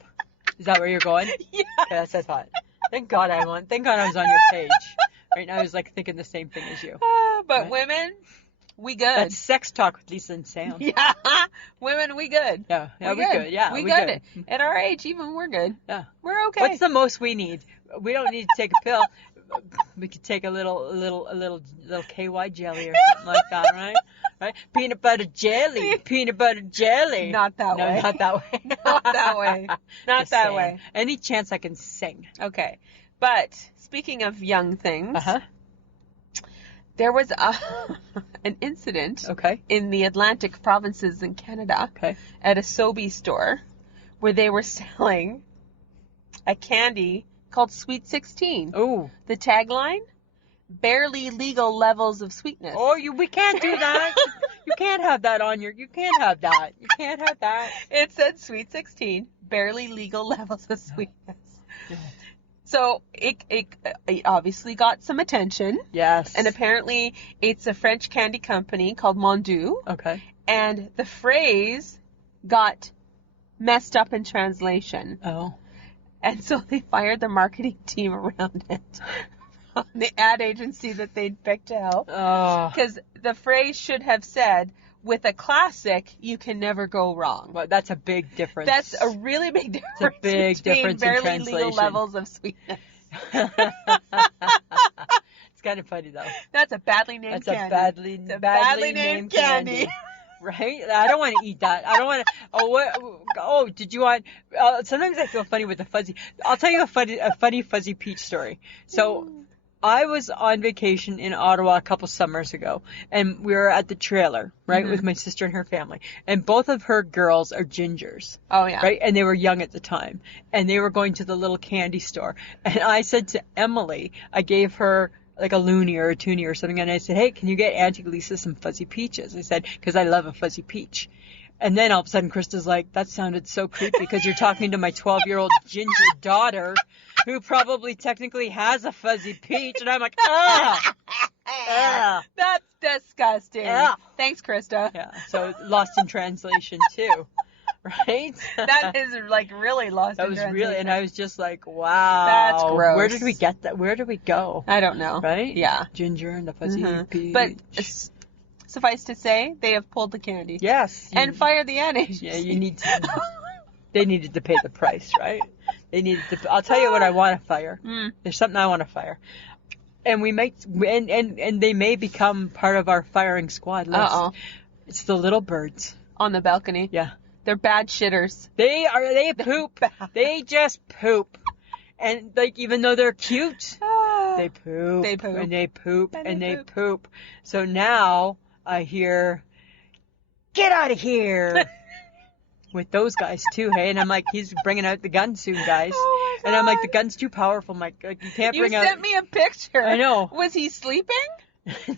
Is that where you're going? Yeah. That's what I thought. Thank God I was on your page. Right now I was like thinking the same thing as you. But right? Women, we good. That's sex talk with Lisa and Sam. Yeah. Women, we good. Yeah, we good. Yeah, we good. At our age, even we're good. Yeah. We're okay. What's the most we need? We don't need to take a pill. We could take a little KY jelly or something like that, right? Right? Peanut butter jelly. Not that way. No, not that way. Not that way. Not Just that saying. way. Any chance I can sing. Okay. But speaking of young things, Uh-huh. there was an incident in the Atlantic provinces in Canada at a Sobeys store where they were selling a candy called Sweet 16. Oh. The tagline, barely legal levels of sweetness. Oh, we can't do that. You can't have that on you can't have that. You can't have that. It said Sweet 16, barely legal levels of sweetness. Yeah. So it obviously got some attention. Yes. And apparently it's a French candy company called Mondu. Okay. And the phrase got messed up in translation. Oh. And so they fired the marketing team around it. From the ad agency that they'd picked to help. Oh. Because the phrase should have said, with a classic, you can never go wrong. Well, that's a big difference. That's a really big difference. It's a big between difference in barely legal translation. levels of sweetness. It's kind of funny though. That's a badly named That's candy. a badly named candy. Right? I don't want to eat that. I don't want to. Oh, what? Oh, did you want? Sometimes I feel funny with the fuzzy. I'll tell you a funny fuzzy peach story. So, I was on vacation in Ottawa a couple summers ago, and we were at the trailer, right, with my sister and her family, and both of her girls are gingers. Oh yeah. Right, and they were young at the time, and they were going to the little candy store, and I said to Emily, I gave her like a loonie or a toonie or something, and I said, hey, can you get Auntie Lisa some fuzzy peaches? I said, because I love a fuzzy peach. And then all of a sudden, Krista's like, that sounded so creepy because you're talking to my 12-year-old ginger daughter who probably technically has a fuzzy peach. And I'm like, ah! That's disgusting. Yeah. Thanks, Krista. Yeah, so lost in translation too. Right? That is like really lost That in was translation. really, and I was just like, wow. That's gross. Where did we get that? Where did we go? I don't know. Right? Yeah. Ginger and the fuzzy peach. But suffice to say, they have pulled the candy. Yes. And fired the NH. Yeah, you need to. They needed to pay the price, right? They needed to. I'll tell you what I want to fire. There's something I want to fire. And we might, and they may become part of our firing squad list. Uh-oh. It's the little birds. On the balcony. Yeah. They're bad shitters. They poop. They just poop. And like, even though they're cute, they poop. They poop. And they poop. And they poop. poop. So now I hear, get out of here. With those guys too, hey? And I'm like, he's bringing out the gun soon, guys. Oh my God. And I'm like, the gun's too powerful. I'm like, you can't You bring out. sent me a picture. I know. Was he sleeping?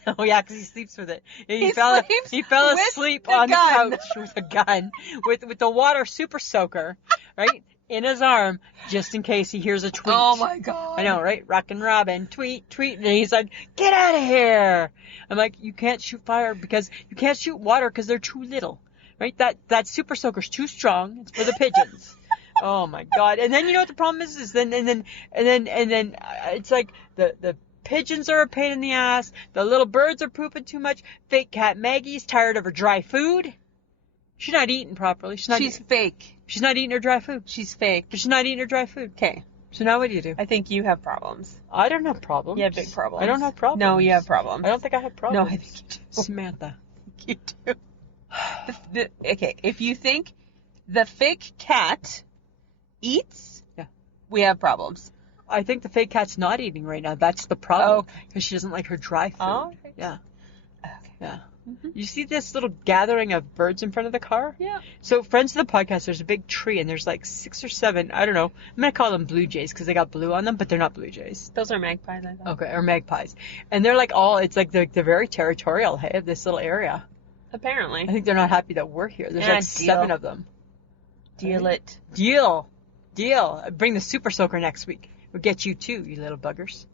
No, yeah, because he sleeps with it. He fell sleeps with asleep the on gun. the couch with a gun, with the water super soaker, right, in his arm, just in case he hears a tweet. Oh my God. I know, right? Rockin' Robin, tweet, and he's like, get out of here. I'm like, you can't shoot fire because you can't shoot water because they're too little, right? That super soaker's too strong. It's for the pigeons. Oh my God. And then you know what the problem is then it's like the pigeons are a pain in the ass. The little birds are pooping too much. Fake cat Maggie's tired of her dry food. She's not eating properly. She's fake. She's not eating her dry food. She's fake. She's not eating her dry food. Okay. So now what do you do? I think you have problems. I don't have problems. You have big problems. I don't have problems. No, you have problems. I don't think I have problems. No, I think you do. Samantha. You do. Okay, if you think the fake cat eats, Yeah. we have problems. I think the fake cat's not eating right now. That's the problem. Okay. Because she doesn't like her dry food. Oh, okay. Yeah. Okay. Yeah. You see this little gathering of birds in front of the car? Yeah. So, friends of the podcast, there's a big tree, and there's like 6 or 7, I don't know. I'm going to call them blue jays because they got blue on them, but they're not blue jays. Those are magpies, I thought. Okay, or magpies. And they're like it's like they're very territorial, hey, of this little area. Apparently. I think they're not happy that we're here. There's Yeah, like 7 of them. Deal it. Deal. Bring the super soaker next week. We'll get you too, you little buggers.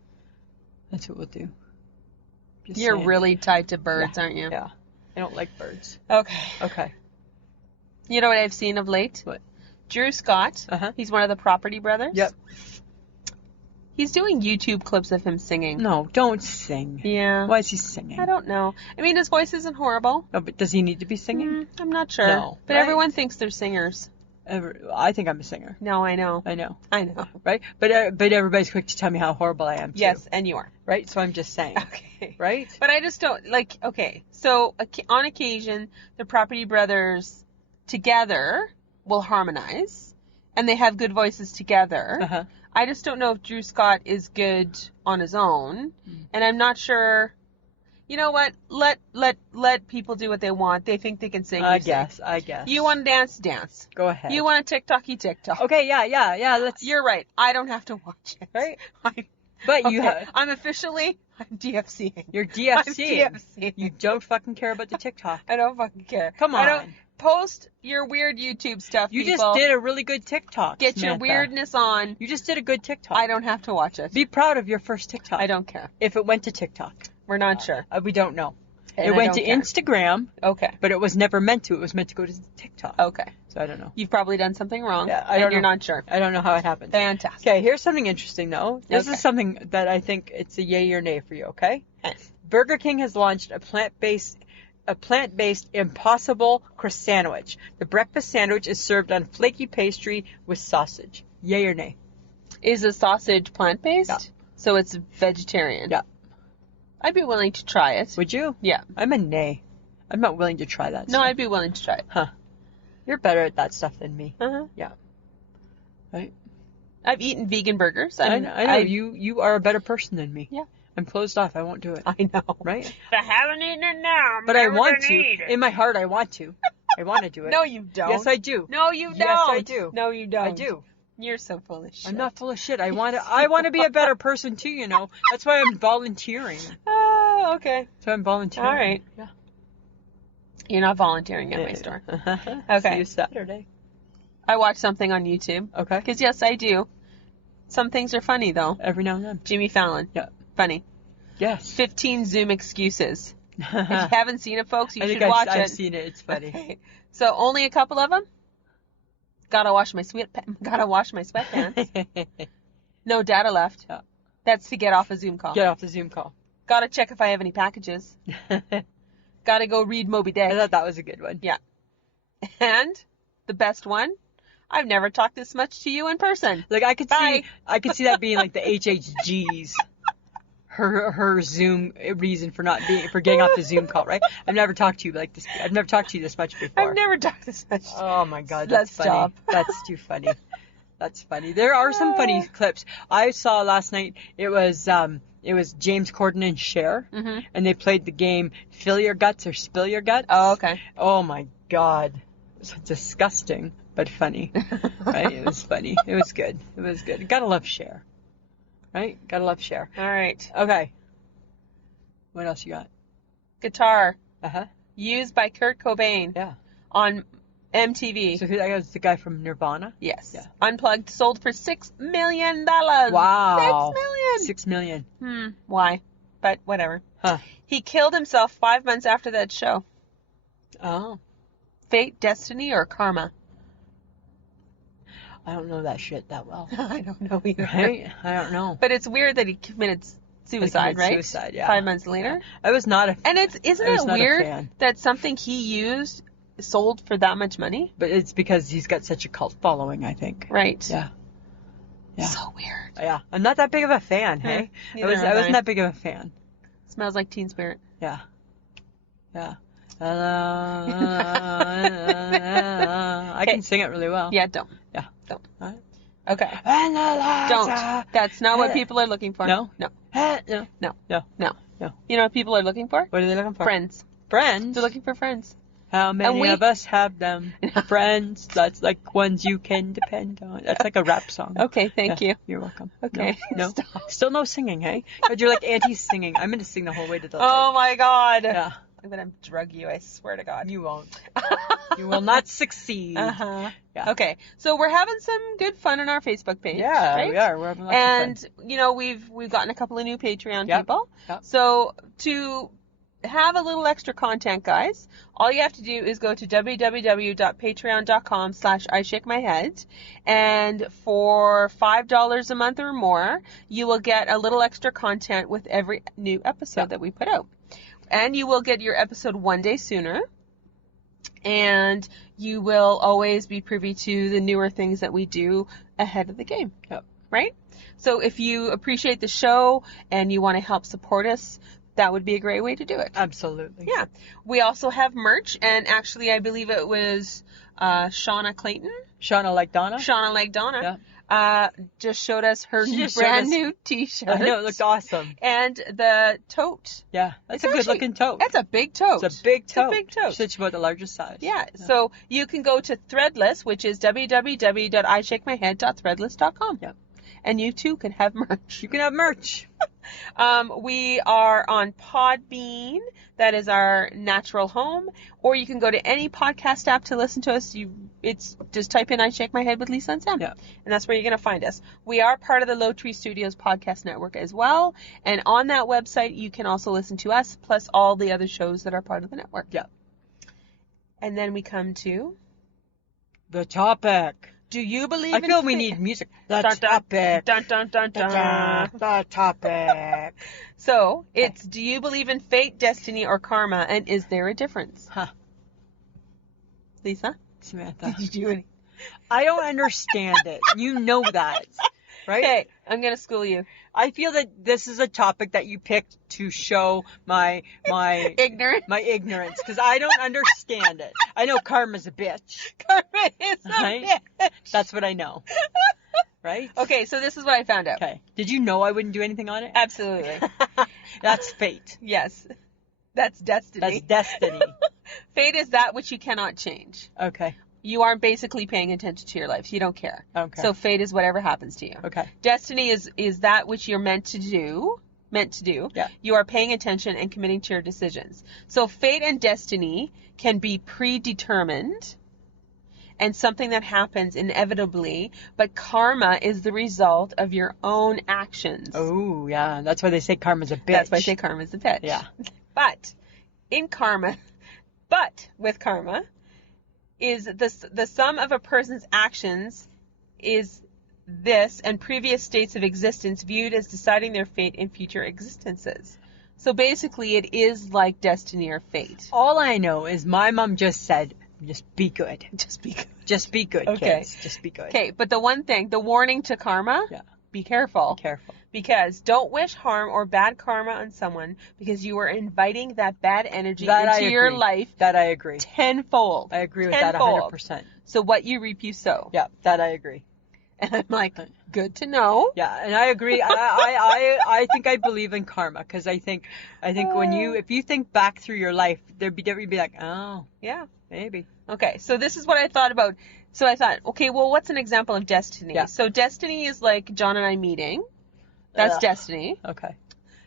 That's what we'll do. Just You're saying. really tied to birds, aren't you? Yeah. I don't like birds. Okay. You know what I've seen of late? What? Drew Scott. Uh-huh. He's one of the Property Brothers. Yep. He's doing YouTube clips of him singing. No, don't sing. Yeah. Why is he singing? I don't know. I mean, his voice isn't horrible. No, but does he need to be singing? I'm not sure. No, But right? everyone thinks they're singers. I think I'm a singer. No, I know. I know. I know. Right? But everybody's quick to tell me how horrible I am, too. Yes, and you are. Right? So I'm just saying. Okay. Right? But I just don't, like, okay, so on occasion, the Property Brothers together will harmonize, and they have good voices together. Uh-huh. I just don't know if Drew Scott is good on his own, and I'm not sure. You know what? Let people do what they want. They think they can sing. I sing. guess. You want to dance. Go ahead. You want to TikTok. Okay, yeah. Let's. You're right. I don't have to watch it. Right? But you have. I'm officially. I'm DFCing. You're DFCing. I'm DFCing. You don't fucking care about the TikTok. I don't fucking care. Come on. I don't post your weird YouTube stuff. You people. just did a really good TikTok. Get your Samantha. weirdness on. You just did a good TikTok. I don't have to watch it. Be proud of your first TikTok. I don't care. If it went to TikTok. We're not sure. We don't know. And It I went don't to care. Instagram, Okay. but it was never meant to. It was meant to go to TikTok. Okay. So I don't know. You've probably done something wrong. Yeah, I and don't you're know. not sure. I don't know how it happened. Fantastic. Okay, here's something interesting, though. This Okay. is something that I think it's a yay or nay for you, okay? Yes. Burger King has launched a plant-based a plant-based Impossible crust sandwich. The breakfast sandwich is served on flaky pastry with sausage. Yay or nay? Is the sausage plant-based? Yeah. So it's vegetarian? Yeah. I'd be willing to try it. Would you? Yeah. I'm a nay. I'm not willing to try that No, stuff. I'd be willing to try it. Huh. You're better at that stuff than me. Uh-huh. Yeah. Right? I've eaten vegan burgers. I know. You are a better person than me. Yeah. I'm closed off. I won't do it. I know. Right? I haven't eaten it now. But I want to. In my heart, I want to. I want to do it. No, you don't. Yes, I do. No, you don't. Yes, I do. No, you don't. I do. You're so full of shit. I'm not full of shit. I want to be a better person too, you know. That's why I'm volunteering. Oh, okay. So I'm volunteering. All right. Yeah. You're not volunteering at my store. Okay. See you Saturday. I watch something on YouTube. Okay. Because, yes, I do. Some things are funny, though. Every now and then. Jimmy Fallon. Yeah. Funny. Yes. 15 Zoom excuses. If you haven't seen it, folks, you should watch it. I've seen it. It's funny. Okay. So only a couple of them. Gotta wash my sweatpants. No data left. Yeah. That's to get off a Zoom call. Get off the Zoom call. Gotta check if I have any packages. Gotta go read Moby Dick. I thought that was a good one. Yeah. And the best one, I've never talked this much to you in person. Like I could Bye. see that being like the HHG's. Her Zoom reason for getting off the Zoom call, right? I've never talked to you like this. I've never talked to you this much before. I've never talked this much. Oh my God, Let's that's funny. stop. That's too funny. That's funny. There are some funny clips. I saw last night. It was James Corden and Cher, and they played the game Fill Your Guts or Spill Your Guts. Oh, okay. Oh my God, it was disgusting but funny. Right? It was funny. It was good. It was good. Gotta love Cher. Right? Gotta love Cher. All right. Okay. What else you got? Guitar. Uh-huh. Used by Kurt Cobain. Yeah. On MTV. So that was the guy from Nirvana? Yes. Yeah. Unplugged. Sold for $6 million. Wow. $6 million. $6 million. Why? But whatever. Huh. He killed himself 5 months after that show. Oh. Fate, destiny, or karma? I don't know that shit that well. I don't know either. Right? I don't know. But it's weird that he committed suicide, right? Suicide, yeah. 5 months later. I was not a And isn't it not a weird fan. that something he used sold for that much money? But it's because he's got such a cult following, I think. Right. Yeah. Yeah. So weird. Yeah. I'm not that big of a fan, hey? Neither am I wasn't that big of a fan. Smells like Teen Spirit. Yeah. Yeah. I can sing it really well. Yeah, don't. Yeah. Don't. All right. Okay. Don't. That's not what people are looking for. No? No. No. No. No. No. No. You know what people are looking for? What are they looking for? Friends. Friends? They're looking for friends. How many of us have them? Friends. That's like ones you can depend on. That's like a rap song. Okay, thank you. You're welcome. Okay. No. Stop. Still no singing, hey? But you're like anti-singing. I'm going to sing the whole way to the Oh my God. Yeah. I'm going to drug you, I swear to God. You won't. You will not succeed. Uh-huh. Yeah. Okay. So we're having some good fun on our Facebook page. Yeah, right? we are. We're having lots of And, fun. you know, we've gotten a couple of new Patreon Yep. people. Yep. So to have a little extra content, guys, all you have to do is go to www.patreon.com/IShakeMyHead, and for $5 a month or more, you will get a little extra content with every new episode that we put out. And you will get your episode 1 day sooner, and you will always be privy to the newer things that we do ahead of the game. Yep. Right? So if you appreciate the show and you want to help support us, that would be a great way to do it. Absolutely. Yeah. We also have merch, and actually I believe it was Shauna Clayton. Shauna like Donna? Shauna like Donna. Yeah. Just showed us her She just brand showed us- new t-shirt. I know, it looked awesome. And the tote. Yeah. That's It's a good looking tote. That's a big tote. It's a big tote. It's a big tote. She said she bought the largest size. Yeah. So you can go to Threadless, which is www.ishakemyhead.threadless.com. Yep. And you too can have merch. You can have merch. We are on Podbean. That is our natural home. Or you can go to any podcast app to listen to us. It's just type in I Shake My Head with Lisa and Sam. Yeah. And that's where you're going to find us. We are part of the Low Tree Studios podcast network as well. And on that website, you can also listen to us, plus all the other shows that are part of the network. Yeah. And then we come to... The topic. Do you believe I in feel we fate? need music. The Dun, dun, topic. Dun, dun, dun, dun. The topic. So, it's, do you believe in fate, destiny, or karma, and is there a difference? Huh. Lisa? Samantha. Did you do any? I don't understand it. You know that, right? Okay, I'm going to school you. I feel that this is a topic that you picked to show my Ignorant. my ignorance, because I don't understand it. I know karma's a bitch. Karma is a Right? bitch. That's what I know. Right? Okay, so this is what I found out. Okay. Did you know I wouldn't do anything on it? Absolutely. That's fate. Yes. That's destiny. That's destiny. Fate is that which you cannot change. Okay. You aren't basically paying attention to your life. You don't care. Okay. So fate is whatever happens to you. Okay. Destiny is that which you're meant to do. Yeah. You are paying attention and committing to your decisions. So fate and destiny can be predetermined and something that happens inevitably, but karma is the result of your own actions. Oh, yeah. That's why they say karma's a bitch. That's why I say karma's a bitch. Yeah. But with karma, is the sum of a person's actions is this and previous states of existence viewed as deciding their fate in future existences. So basically it is like destiny or fate. All I know is my mom just said, just be good. Just be good. Just be good, Okay. kids. Just be good. Okay, but the one thing, the warning to karma, Yeah. be careful. Be careful. Because don't wish harm or bad karma on someone because you are inviting that bad energy That I into your agree. life That I agree. tenfold. I agree with that Tenfold. 100%. So what you reap, you sow. Yeah, that I agree. And I'm like, good to know. Yeah, and I agree. I think I believe in karma, because I think if you think back through your life, there'd be like, oh, Yeah. maybe. Okay, so this is what I thought about. So I thought, okay, well, what's an example of destiny? Yeah. So destiny is like John and I meeting. That's Ugh. destiny. Okay.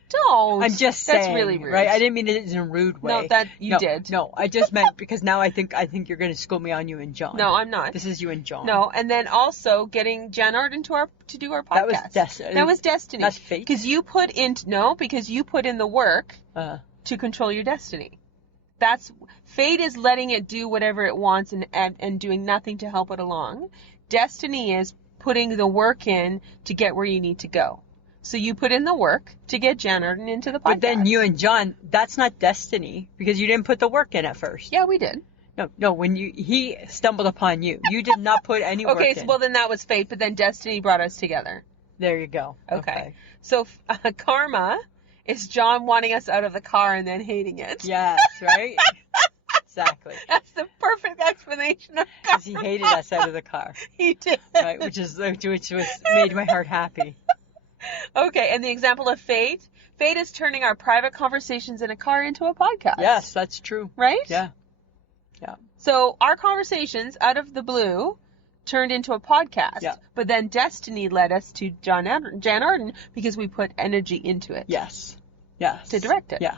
Don't. I'm just saying. That's really rude. Right? I didn't mean it in a rude way. No, that you did. No, I just meant because now I think you're going to school me on you and John. No, I'm not. This is you and John. No, and then also getting Jan Arden to do our podcast. That was destiny. That was destiny. That's fate. Because you put in the work to control your destiny. That's fate is letting it do whatever it wants and doing nothing to help it along. Destiny is putting the work in to get where you need to go. So you put in the work to get Jan Arden into the podcast. But then you and John, that's not destiny, because you didn't put the work in at first. Yeah, we did. No, when he stumbled upon you. You did not put any work in. Okay, well then that was fate, but then destiny brought us together. There you go. Okay. So karma is John wanting us out of the car and then hating it. Yes, right? Exactly. That's the perfect explanation of karma. Because he hated us out of the car. He did. Right, which made my heart happy. Okay, and the example of fate is turning our private conversations in a car into a podcast. Yes, that's true. Right? Yeah. So our conversations out of the blue turned into a podcast. Yeah. But then destiny led us to Jan Arden because we put energy into it. Yes. To direct it. Yeah.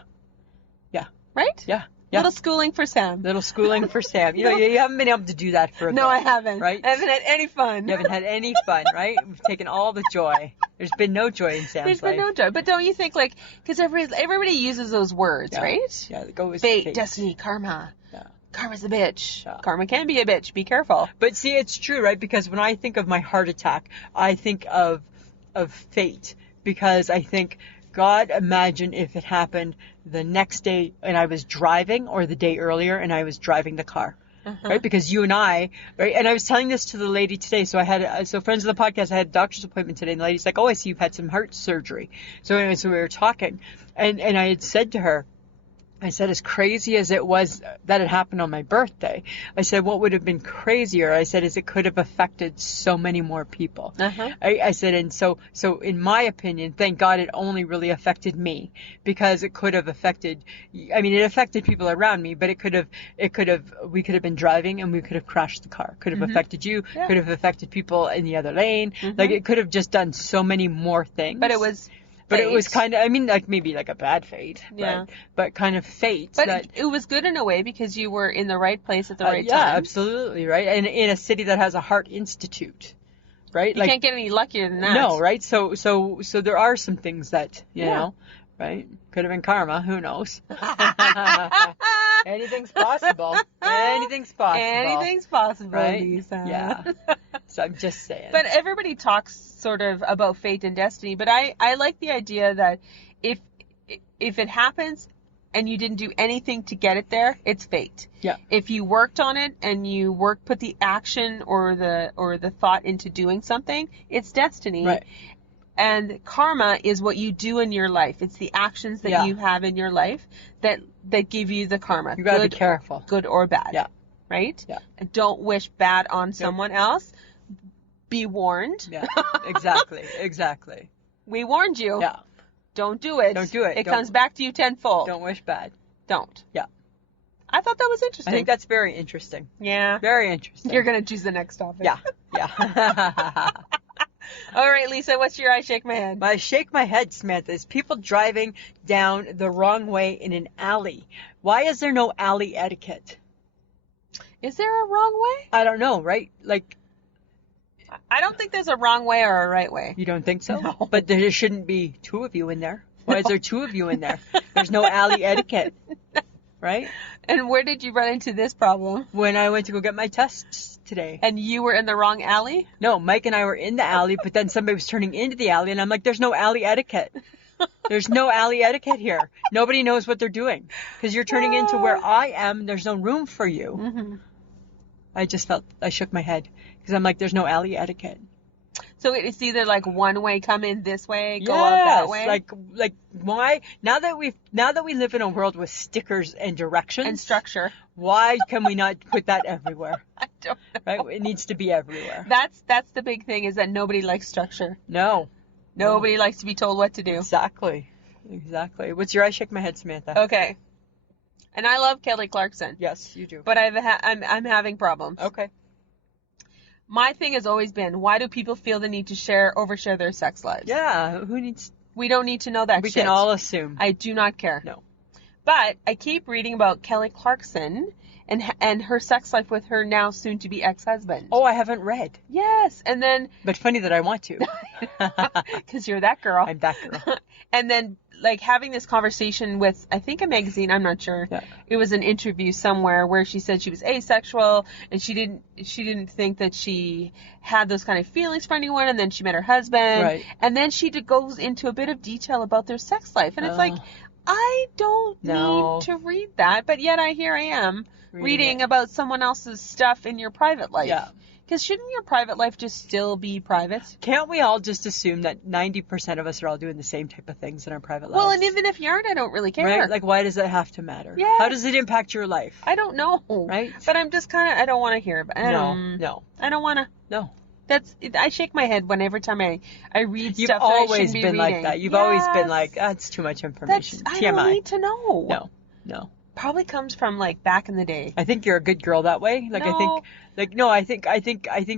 Right? Yeah. Little schooling for Sam. Little schooling for Sam. You haven't been able to do that for a No, bit, I haven't. Right? I haven't had any fun. You haven't had any fun, right? We've taken all the joy. There's been no joy in Sam's There's life. been no joy. But don't you think, like, because everybody uses those words, Yeah. right? Yeah, go with Fate, destiny, karma. Yeah. Karma's a bitch. Yeah. Karma can be a bitch. Be careful. But see, it's true, right? Because when I think of my heart attack, I think of fate. Because I think, God, imagine if it happened the next day and I was driving, or the day earlier and I was driving the car. Right? Because you and I, right? And I was telling this to the lady today. So friends of the podcast, I had a doctor's appointment today, and the lady's like, oh, I see you've had some heart surgery. So anyway, we were talking, and I had said to her, I said, as crazy as it was that it happened on my birthday, I said, what would have been crazier, I said, is it could have affected so many more people. I said, and so in my opinion, thank God it only really affected me, because it could have affected, it affected people around me, but we could have been driving and we could have crashed the car. Could have affected you, could have affected people in the other lane. Like, it could have just done so many more things. But it was kind of, maybe like a bad fate. Yeah. Right? But kind of fate. But it was good in a way because you were in the right place at the right yeah, time. Absolutely, right? And in a city that has a heart institute, right? You can't get any luckier than that. No, right? So there are some things that, you know, right? Could have been karma. Who knows? Anything's possible. Anything's possible. Anything's possible, right? Lisa. Yeah. So I'm just saying. But everybody talks sort of about fate and destiny, but I like the idea that if it happens and you didn't do anything to get it there, it's fate. Yeah. If you worked on it and you put the action or the thought into doing something, it's destiny. Right. And karma is what you do in your life. It's the actions that you have in your life that give you the karma. You gotta be careful. Good or bad. Yeah. Right? Yeah. And don't wish bad on someone else. Be warned. Yeah. Exactly. We warned you. Yeah. Don't do it. Don't do it. It comes back to you tenfold. Don't wish bad. Don't. Yeah. I thought that was interesting. I think that's very interesting. Yeah. Very interesting. You're going to choose the next topic. Yeah. All right, Lisa, what's your I shake my head? My shake my head, Samantha, is people driving down the wrong way in an alley. Why is there no alley etiquette? Is there a wrong way? I don't know, right? Like, I don't think there's a wrong way or a right way. you don't think so? No. But there shouldn't be two of you in there. Why is there two of you in there? There's no alley etiquette, right? And where did you run into this problem? When I went to go get my tests today. And you were in the wrong alley? No, Mike and I were in the alley, but then somebody was turning into the alley, and I'm like, there's no alley etiquette. There's no alley etiquette here. Nobody knows what they're doing. Because you're turning into where I am, there's no room for you. Mm-hmm. I shook my head. Because I'm like, there's no alley etiquette. So it's either like one way, come in this way, go out that way? Like why? Now that we live in a world with stickers and directions. And structure. Why can we not put that everywhere? I don't know. Right? It needs to be everywhere. That's the big thing, is that nobody likes structure. No. Nobody likes to be told what to do. Exactly. What's your I shake my head, Samantha? Okay. And I love Kelly Clarkson. Yes, you do. But I'm having problems. Okay. My thing has always been, why do people feel the need to overshare their sex lives? Yeah, who needs... We don't need to know that We shit. can all assume. I do not care. No. But I keep reading about Kelly Clarkson and her sex life with her now soon-to-be ex-husband. Oh, I haven't read. Yes, and then... But funny that I want to. Because you're that girl. I'm that girl. And then, like, having this conversation with, I think, a magazine, I'm not sure. Yeah. It was an interview somewhere where she said she was asexual, and she didn't think that she had those kind of feelings for anyone, and then she met her husband. Right. And then she goes into a bit of detail about their sex life. And it's like, I don't need to read that, but yet here I am reading about someone else's stuff in your private life. Yeah. Because shouldn't your private life just still be private? Can't we all just assume that 90% of us are all doing the same type of things in our private lives? Well, and even if you aren't, I don't really care. Right? Like, why does it have to matter? Yeah. How does it impact your life? I don't know. Right? But I'm just kind of, I don't want to hear about it. No. I don't want to. No. I shake my head every time I read You've stuff that I always shouldn't be been reading. like that. You've always been like, that's too much information. I TMI. don't need to know. No. Probably comes from like back in the day. I think you're a good girl that way. Like, No. I think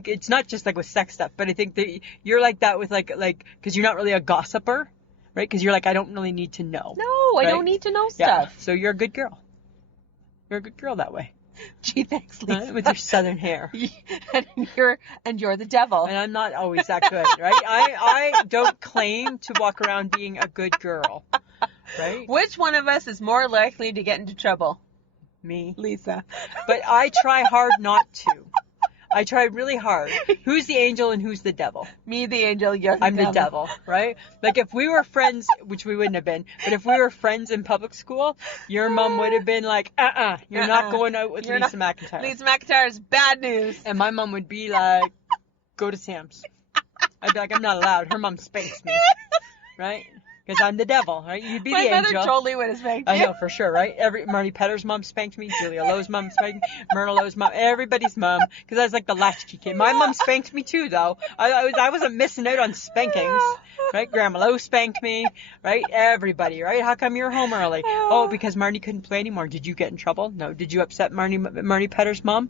it's not just like with sex stuff, but I think that you're like that with like, because you're not really a gossiper, right? Because you're like, I don't really need to know. No, I don't need to know Yeah. stuff. So you're a good girl. You're a good girl that way. Gee, thanks, Lisa. With your southern hair. and you're the devil. And I'm not always that good, right? I don't claim to walk around being a good girl, right? Which one of us is more likely to get into trouble? Me. Lisa. But I try hard not to. I try really hard. Who's the angel and who's the devil? Me, the angel, you're the I'm devil. the devil, right? Like if we were friends, which we wouldn't have been, but if we were friends in public school, your mom would have been like, you're not going out with Lisa McIntyre. Lisa McIntyre is bad news. And my mom would be like, go to Sam's. I'd be like, I'm not allowed. Her mom spanks me, right? Because I'm the devil, right? You'd be My the angel. mother totally would have spanked you. I know, for sure, right? Marty Petter's mom spanked me. Julia Lowe's mom spanked me. Myrna Lowe's mom. Everybody's mom. Because I was like the latchkey kid. My mom spanked me too, though. I wasn't missing out on spankings, right? Grandma Lowe spanked me, right? Everybody, right? How come you're home early? Oh, because Marty couldn't play anymore. Did you get in trouble? No. Did you upset Marty Petter's mom?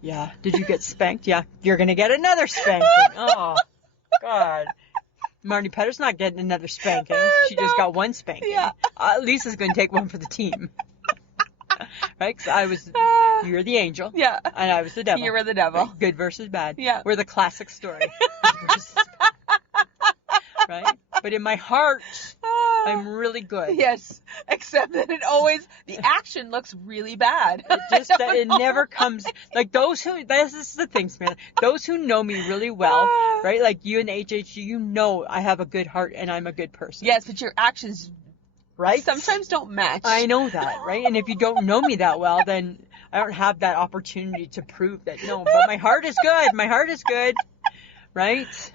Yeah. Did you get spanked? Yeah. You're going to get another spanking. Oh, God. Marty Petter's not getting another spanking. She just got one spanking. Yeah. Lisa's going to take one for the team. Right? 'Cause you're the angel. Yeah. And I was the devil. You were the devil. Right? Good versus bad. Yeah. We're the classic story. Good versus bad. Right? But in my heart, I'm really good. Yes. Except that the action looks really bad. It never comes, like this is the thing, man. Those who know me really well, right? Like you and HHG, you know I have a good heart and I'm a good person. Yes, but your actions right? sometimes don't match. I know that, right? And if you don't know me that well, then I don't have that opportunity to prove that. No, but my heart is good. My heart is good. Right?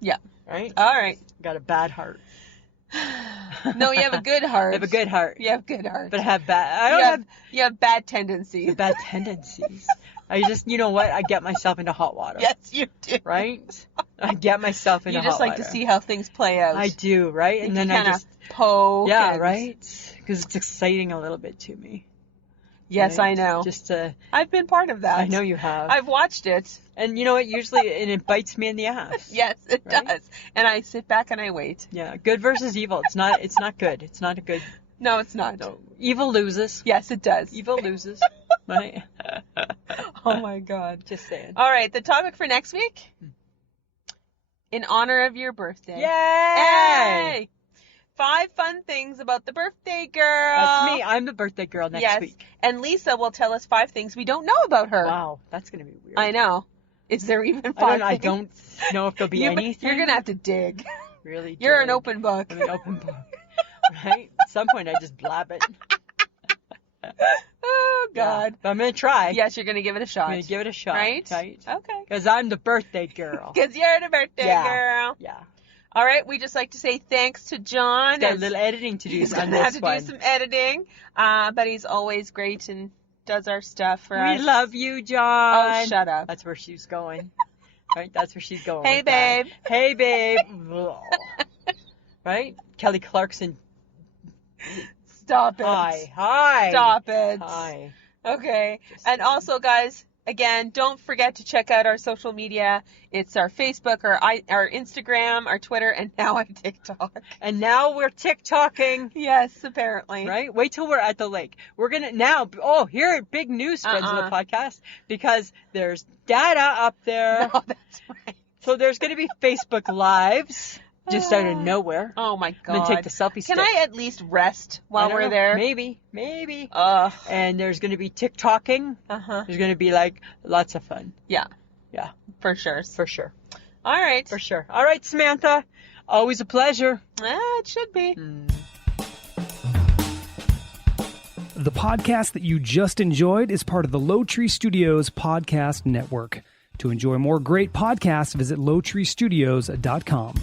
Yeah. Right? All right. Got a bad heart. No, you have a good heart. I have a good heart. You have good heart. But I have bad. You have bad tendencies. Bad tendencies. I just, you know what? I get myself into hot water. Yes, you do. Right? I get myself into hot water. You just like to see how things play out. I do, right? And then I just poke. Yeah, right? Because it's exciting a little bit to me. Yes, right? I know. Just to. I've been part of that. I know you have. I've watched it. And you know what? Usually it bites me in the ass. Yes, it right? does. And I sit back and I wait. Yeah, good versus evil. It's not good. It's not a good. No, it's not. No. Evil loses. Yes, it does. Evil loses. Right? Oh my God. Just saying. All right, the topic for next week. In honor of your birthday. Yay! Yay! 5 fun things about the birthday girl. That's me. I'm the birthday girl next week. And Lisa will tell us 5 things we don't know about her. Wow, that's going to be weird. I know. Is there even 5 I don't know if there'll be anything. You're going to have to dig. Really? You're an open book. I'm an open book. Right? At some point I just blab it. Oh, God. Yeah, but I'm going to try. Yes, you're going to give it a shot. I'm going to give it a shot. Right? Okay. Because I'm the birthday girl. Because you're the birthday girl. Yeah. All right, we just like to say thanks to John. He's got a little editing to do He's on going to have this to one. do some editing, but he's always great and does our stuff for us. We love you, John. Oh, shut up. That's where she's going. Right? That's where she's going. Hey, with that. babe. Hey, babe. Right? Kelly Clarkson. Stop it. Hi. Stop it. Hi. Okay. And also, guys, again, don't forget to check out our social media. It's our Facebook, our Instagram, our Twitter, and now our TikTok. And now we're TikToking. Yes, apparently. Right? Wait till we're at the lake. We're going to now, here, big news, friends of the podcast, because there's data up there. No, that's right. So there's going to be Facebook Lives. Just out of nowhere. Oh, my God. I'm going to take the selfie stick. Can I at least rest while we're there? Maybe. Ugh. And there's going to be TikToking. There's going to be, lots of fun. Yeah. Yeah. For sure. For sure. All right. For sure. All right, Samantha. Always a pleasure. It should be. The podcast that you just enjoyed is part of the Low Tree Studios podcast network. To enjoy more great podcasts, visit lowtreestudios.com.